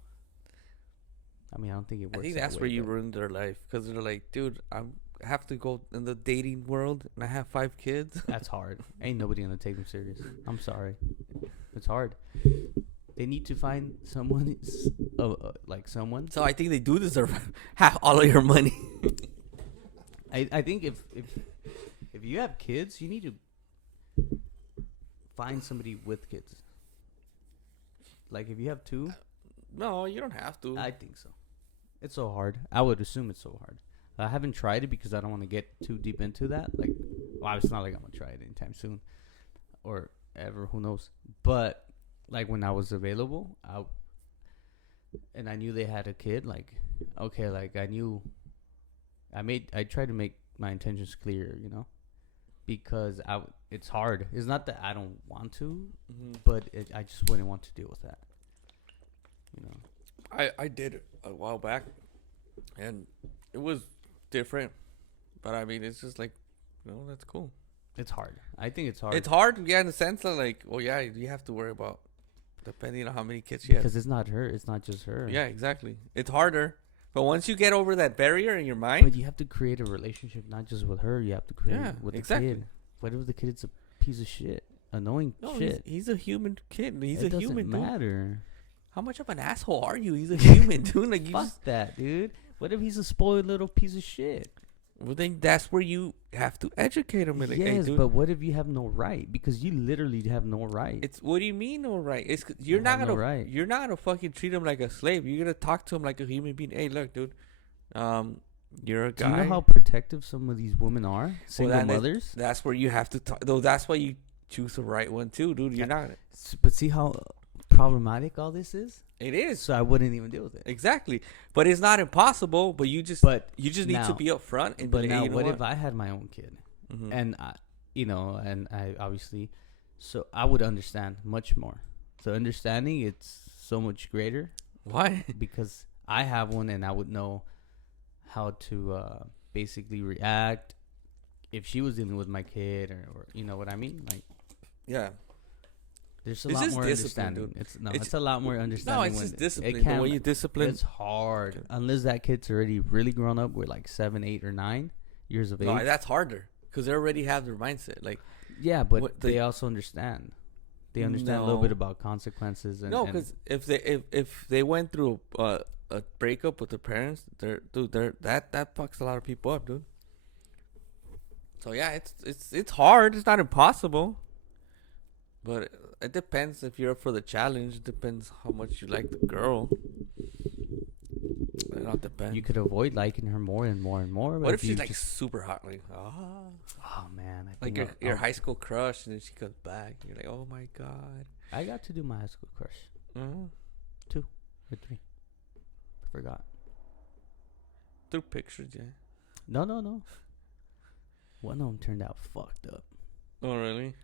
I mean, I don't think it works. I think that's where you ruined their life. Because they're like, dude, I have to go in the dating world and I have 5 kids. That's hard. Ain't nobody going to take them serious. I'm sorry. It's hard. They need to find someone, like someone. So I think they do deserve half all of your money. I think if you have kids, you need to find somebody with kids. Like if you have 2, no, you don't have to. I think so. It's so hard. I would assume it's so hard. I haven't tried it because I don't want to get too deep into that. Like, well, it's not like I'm gonna try it anytime soon, or ever. Who knows? But like when I was available, and I knew they had a kid. Like, okay, like I knew. I tried to make my intentions clear, you know, because it's hard. It's not that I don't want to, but I just wouldn't want to deal with that, you know. I did a while back, and it was different, but I mean, it's just like, you know, that's cool. It's hard. I think it's hard. It's hard, yeah, in the sense that, like, well, yeah, you have to worry about depending on how many kids you have. Because it's not her. It's not just her. Yeah, exactly. It's harder. But once you get over that barrier in your mind... But you have to create a relationship, not just with her. You have to create with the kid. What if the kid's a piece of shit? Annoying shit. He's a human kid. He's a human, dude. It doesn't matter. How much of an asshole are you? He's a human, dude. Like, Fuck that, dude. What if he's a spoiled little piece of shit? Well, then that's where you have to educate him. Like, yes, hey, but what if you have no right? Because you literally have no right. It's what do you mean no right? It's you're not gonna you're not gonna fucking treat him like a slave. You're gonna talk to him like a human being. Hey, look, dude, you're a guy. Do you know how protective some of these women are? Single mothers. That's where you have to talk. Though that's why you choose the right one too, dude. You're not. But see how problematic all this is. It is. So I wouldn't even deal with it. Exactly. But it's not impossible, but you just need now- to be upfront and But be like, now, hey, you know what if I had my own kid, Mhm. and I obviously, so I would understand much more. So understanding, it's so much greater Why? because I have one, and I would know how to basically react if she was dealing with my kid, or you know what I mean. Like, Yeah. there's a It's lot just more discipline, understanding. dude. It's a lot more No, understanding. it's when just discipline. It The can't, way you discipline. it's hard unless that kid's already really grown up with like 7, 8, or 9 years of age. No, that's harder because they already have their mindset. Like, Yeah, but what they also understand. They understand a little No. bit about consequences. And, no, and because if they went through a breakup with their parents, that fucks a lot of people up, dude. So yeah, it's hard. It's not impossible, but it depends if you're up for the challenge. It depends how much you like the girl. It all depends. you could avoid liking her more and more and more. But What if you she's like just- super hot, like oh man, I like think your high school crush, and then she comes back, and you're like, oh my god. I got to do my high school crush Mm-hmm. or 3. I forgot. Through pictures, yeah. No. One of them turned out fucked up. Oh really?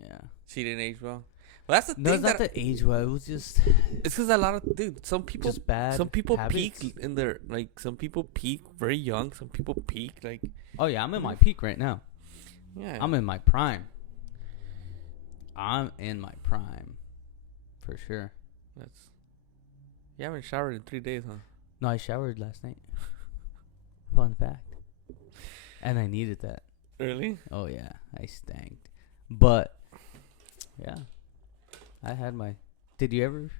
Yeah. She didn't age well. Well, that's the No, thing. it's not the age. Well, it was just It's because a lot of some people just bad. some people habits. peak in their like some people peak very young. Some people peak like Oh yeah, I'm in my peak right now. yeah. I'm in my prime. I'm in my prime, for sure. That's you haven't showered in 3 days, huh? No, I showered last night. Fun fact. And I needed that. Really? Oh yeah, I stanked. But yeah, I had my. Did you ever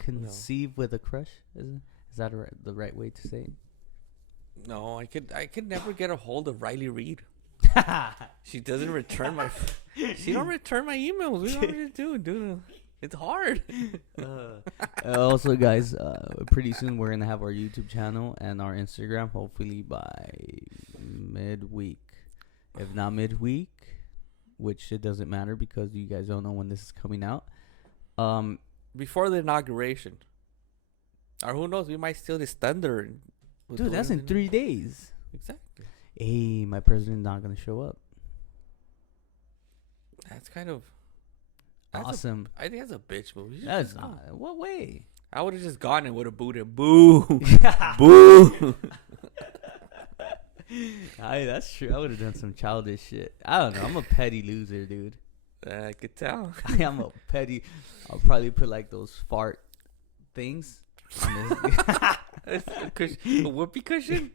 conceive with a crush? Is that the right way to say it? No, I could never get a hold of Riley Reed. She doesn't return my. She don't return my emails. We don't do, dude. It's hard. Also, guys, pretty soon we're gonna have our YouTube channel and our Instagram. Hopefully by midweek. If not midweek, which it doesn't matter because you guys don't know when this is coming out. Before the inauguration, or who knows? We might steal this thunder. Dude, that's in 3 days. Exactly. Hey, my president's not gonna show up. That's kind of Awesome. I think that's a bitch move. You should That's just go. not. What way? I would have just gone and would have booed him. Boo. Boo. That's true. I would have done some childish shit. I don't know. I'm a petty loser, dude. I could tell. I'm a petty. I'll probably put like those fart things. A whoopee cushion.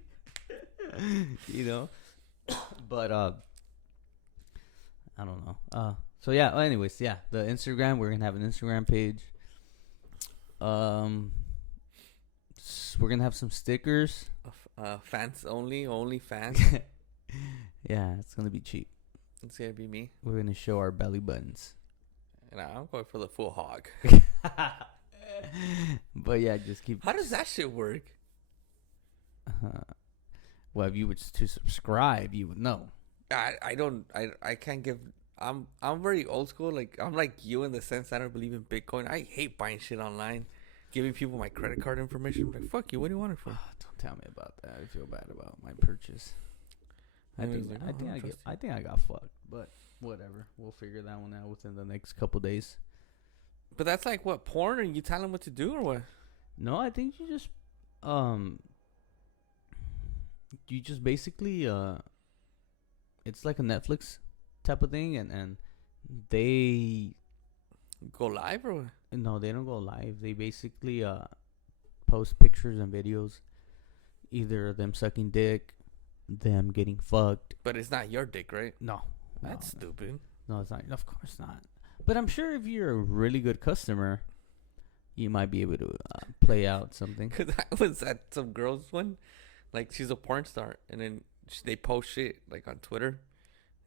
You know. But I don't know. So yeah. Well, anyways, yeah. The Instagram. We're gonna have an Instagram page. We're gonna have some stickers. Fans only fans. Yeah, it's gonna be cheap. It's gonna be me. We're gonna show our belly buttons. And I'm going for the full hog. But yeah, just keep. How does that shit work? Well, if you were to subscribe, you would know. I can't give. I'm very old school. Like I'm like you in the sense I don't believe in Bitcoin. I hate buying shit online, giving people my credit card information. I'm like fuck you. What do you want it for? Don't tell me about that. I feel bad about my purchase. I think I got fucked, but whatever. We'll figure that one out within the next couple days. But that's like what porn, or you tell them what to do, or what? No, I think you just basically it's like a Netflix type of thing, and they Go live or what? no, they don't go live. They basically post pictures and videos, either them sucking dick, them getting fucked. But it's not your dick, right? No, That's stupid. no, it's not. Of course not. But I'm sure if you're a really good customer, you might be able to play out something. Cause I was at some girls one, like she's a porn star, and then they post shit like on Twitter,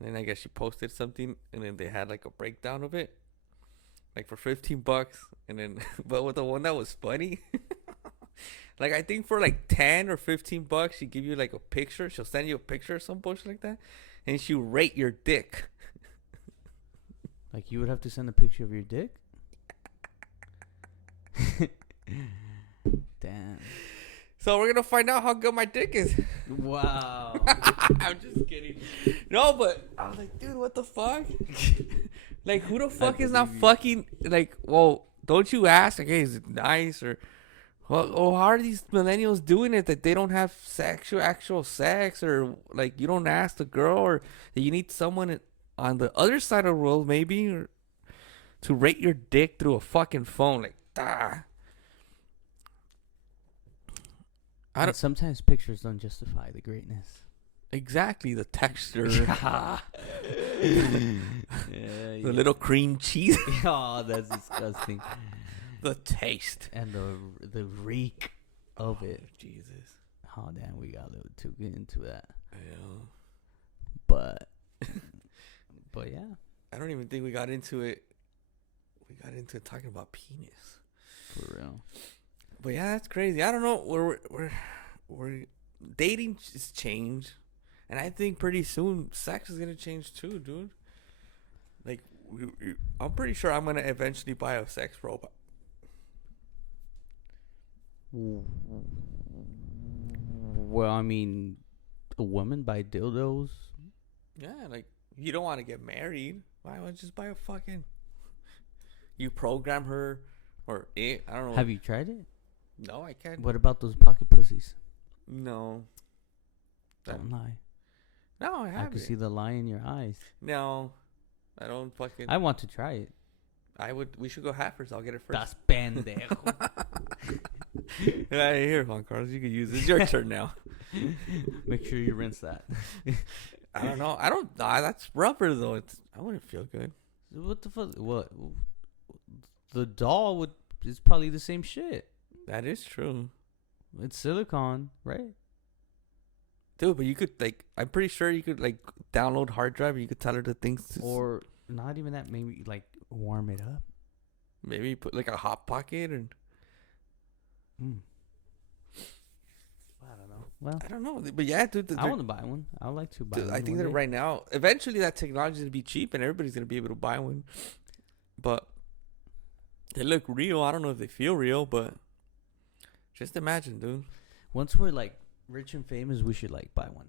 and then I guess she posted something, and then they had like a breakdown of it, like for $15, and then but with the one that was funny, like I think for like $10 or $15, she give you like a picture. She'll send you a picture or some bullshit like that, and she rate your dick. Like you would have to send a picture of your dick. Damn. So we're gonna find out how good my dick is. Wow. I'm just kidding. No, but I was like, dude, what the fuck? Like, who the fuck is not believe you. fucking like? Well, don't you ask? Like, hey, is it nice or? Well, oh, how are these millennials doing it that they don't have actual sex, or like you don't ask the girl, or that you need someone on the other side of the world maybe, or to rate your dick through a fucking phone? Like, I And don't sometimes pictures don't justify the greatness. exactly the texture, Yeah, the little cream cheese, Oh, that's disgusting. the taste. And the reek of it. Jesus. Oh damn, we got a little too get into that. Yeah. But yeah, I don't even think we got into it. We got into it talking about penis. for real. But yeah, that's crazy. I don't know. We're dating has changed, and I think pretty soon sex is gonna change too, dude. Like, I'm pretty sure I'm gonna eventually buy a sex robot. Well, I mean, a woman buy dildos. Yeah, like you don't want to get married. Why don't you just buy a fucking? You program her or it. I don't know. Have you tried it? No, I can't. What about those pocket pussies? No. Don't lie. No, I I haven't. can see the lie in your eyes. No, I don't fucking. I want to try it. I would. We should go halfers. I'll get it first. Das pendejo. Yeah, here, Juan Carlos. You can use it. It's your turn now. Make sure you rinse that. I don't know. I don't. That's rubber though. I wouldn't feel good. What the fuck? What? The doll is probably the same shit. That is true, It's silicone, right? dude. But you could like. I'm pretty sure you could like download hard drive. And you could tell her the things. Or not even that. Maybe like warm it up. Maybe put like a hot pocket and I don't know. Well, I don't know. But yeah, dude. I want to buy one. I would like to buy Dude, one. I think one that day. right now, eventually that technology is gonna be cheap and everybody's gonna be able to buy one. But they look real. I don't know if they feel real, but just imagine, dude. Once we're like rich and famous, we should like buy one.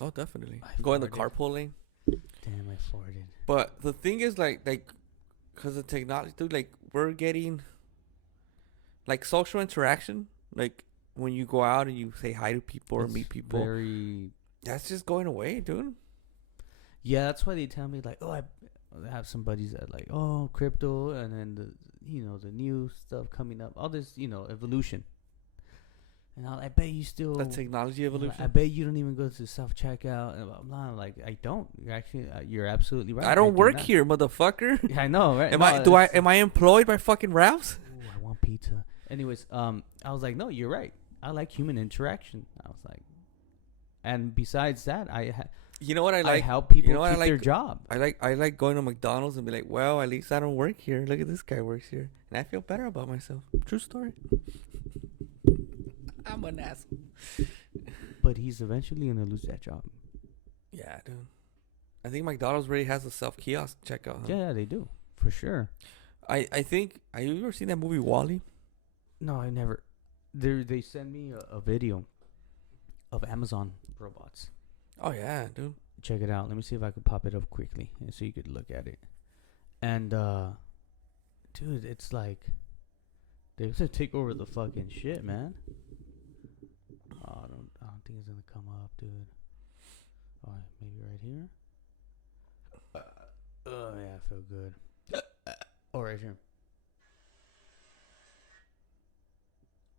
Oh, definitely. I Go in the farted. carpool lane. Damn, I farted. But the thing is, like, because of technology, dude, like, we're getting, like, social interaction. Like, when you go out and you say hi to people or It's meet people, Very. that's just going away, dude. Yeah, that's why they tell me like, oh, I have some buddies that like, oh, crypto, and then the new stuff coming up, all this evolution. And I bet you still. That technology evolution. I bet you don't even go to self checkout. And blah, blah. Like I don't. You're absolutely right. I don't do work not. here, motherfucker. Yeah, I know, right? Am No, I employed by fucking Ralph's? Ooh, I want pizza. Anyways, I was like, no, you're right. I like human interaction. I was like, and besides that, You know what I I like? help people you know what I keep their like? job. I like going to McDonald's and be like, well, at least I don't work here. Look at this guy works here, and I feel better about myself. True story. I'm an asshole. But he's eventually gonna lose that job. Yeah, dude. I think McDonald's already has a self kiosk checkout. Huh? Yeah, they do for sure. I think. Have you ever seen that movie Wall-E? No, I never. They sent me a video of Amazon robots. Oh yeah, dude. Check it out. Let me see if I could pop it up quickly so you could look at it. And dude, it's like they're gonna take over the fucking shit, man. Oh, I don't think it's gonna come up, dude. Oh, maybe right here. Oh yeah, I feel good. Oh, right here.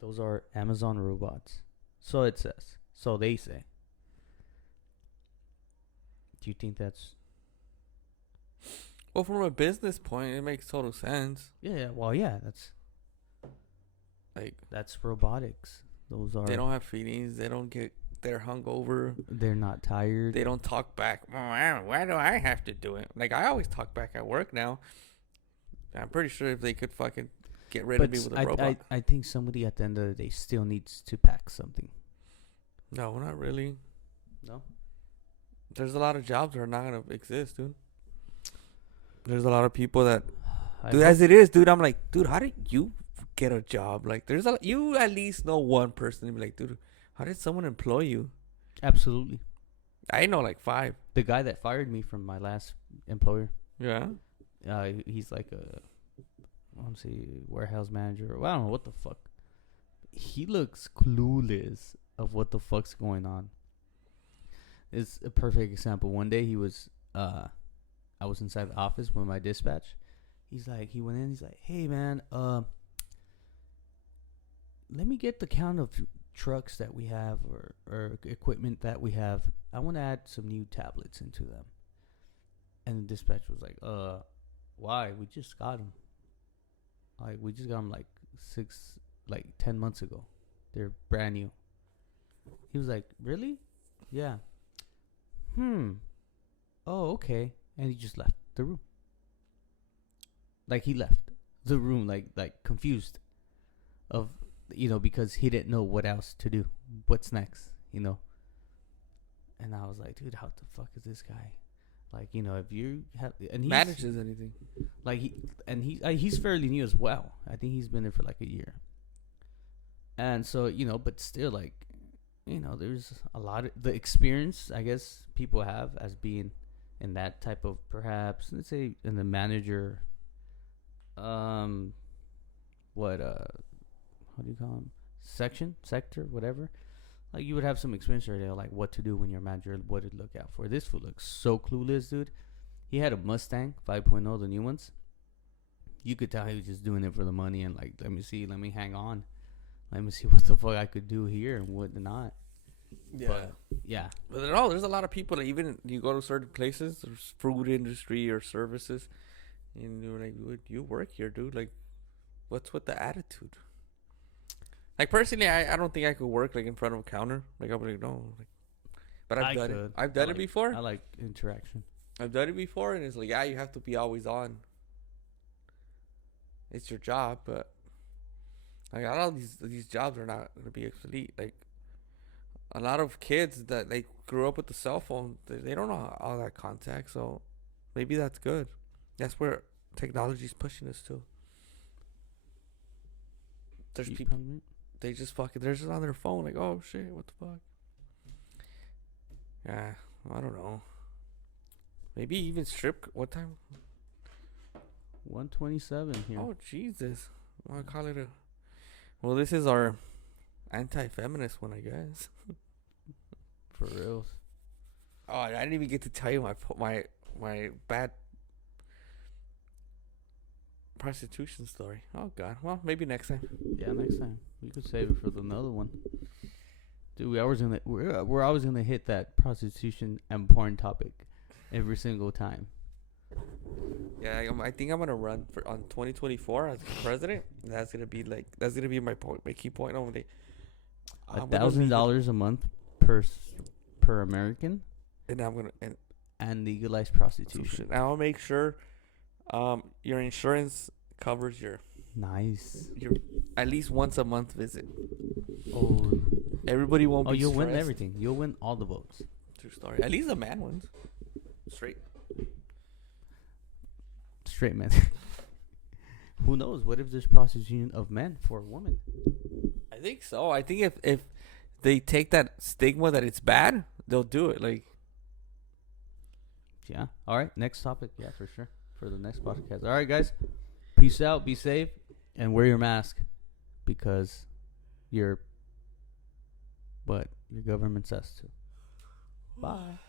Those are Amazon robots. So it says. So they say. Do you think that's... Well, from a business point, it makes total sense. Yeah, well, yeah, Like, that's robotics. Those are... they don't have feelings. They don't get. They're hungover. They're not tired. They don't talk back. Why do I have to do it? Like, I always talk back at work now. I'm pretty sure if they could fucking get rid of me with a robot. I think somebody at the end of the day still needs to pack something. No, not really. No? There's a lot of jobs that are not gonna exist, dude. There's a lot of people that, dude, as it is, dude. I'm like, dude, how did you get a job. Like, you at least know one person to be like, dude, how did someone employ you? Absolutely. I know like 5. The guy that fired me from my last employer, Yeah. he's like a, I want to say, warehouse manager. Well, I don't know what the fuck. He looks clueless of what the fuck's going on. It's a perfect example. One day I was inside the office with my dispatch. He went in. He's like, hey man, let me get the count of trucks that we have or equipment that we have. I want to add some new tablets into them. And the dispatch was like, why? We just got them. Like, we just got them like 10 months ago. They're brand new. He was like, really? Yeah. Oh, okay. And he just left the room. Like, he left the room like confused of, because he didn't know what else to do. What's next, And I was like, dude, how the fuck is this guy? Like, if you have, and he manages anything. Like, he's fairly new as well. I think he's been there for like a year. And so, but still, like, there's a lot of the experience, I guess, people have as being in that type of, perhaps, let's say, in the manager, how do you call them? Sector, whatever. Like, you would have some experience already, like what to do when you're a manager, what to look out for. This fool looks so clueless, dude. He had a Mustang 5.0, the new ones. You could tell he was just doing it for the money and like, let me hang on. Let me see what the fuck I could do here and what not. Yeah. But, yeah. But no, there's a lot of people that even you go to certain places, there's food industry or services, and you're like, you work here, dude. Like, what's with the attitude? Like, personally, I don't think I could work like in front of a counter. Like, I'm like, no. Like, but I've done it. I've done it before. I like interaction. I've done it before, and it's like, yeah, you have to be always on. It's your job, but like, a lot of these jobs are not gonna be obsolete. Like, a lot of kids that they grew up with the cell phone, they don't know all that contact. So maybe that's good. That's where technology's pushing us to. There's people. They're just on their phone, like, oh shit, what the fuck? Yeah, I don't know. Maybe even what time? 1:27 here. Oh, Jesus. I'll call it well, this is our anti-feminist one, I guess. For real. Oh, I didn't even get to tell you my bad prostitution story. Oh, God. Well, maybe next time. Yeah, next time. We could save it for another one. Dude, we're always gonna hit that prostitution and porn topic every single time. Yeah, I think I'm gonna run on 2024 as president. That's gonna be my point, my key point only. $1,000 a month per American, and I'm gonna and legalize prostitution. I'll make sure, your insurance covers your at least once a month visit. Oh, everybody won't. Oh, you'll win everything. You'll win all the votes. True story. At least the man wins. Straight men. Who knows? What if there's prostitution of men for women? I think so. I think if they take that stigma that it's bad, they'll do it. Like, yeah. All right. Next topic. Yeah, for sure. For the next podcast. All right, guys. Peace out. Be safe. And wear your mask. Because your government says to. Bye.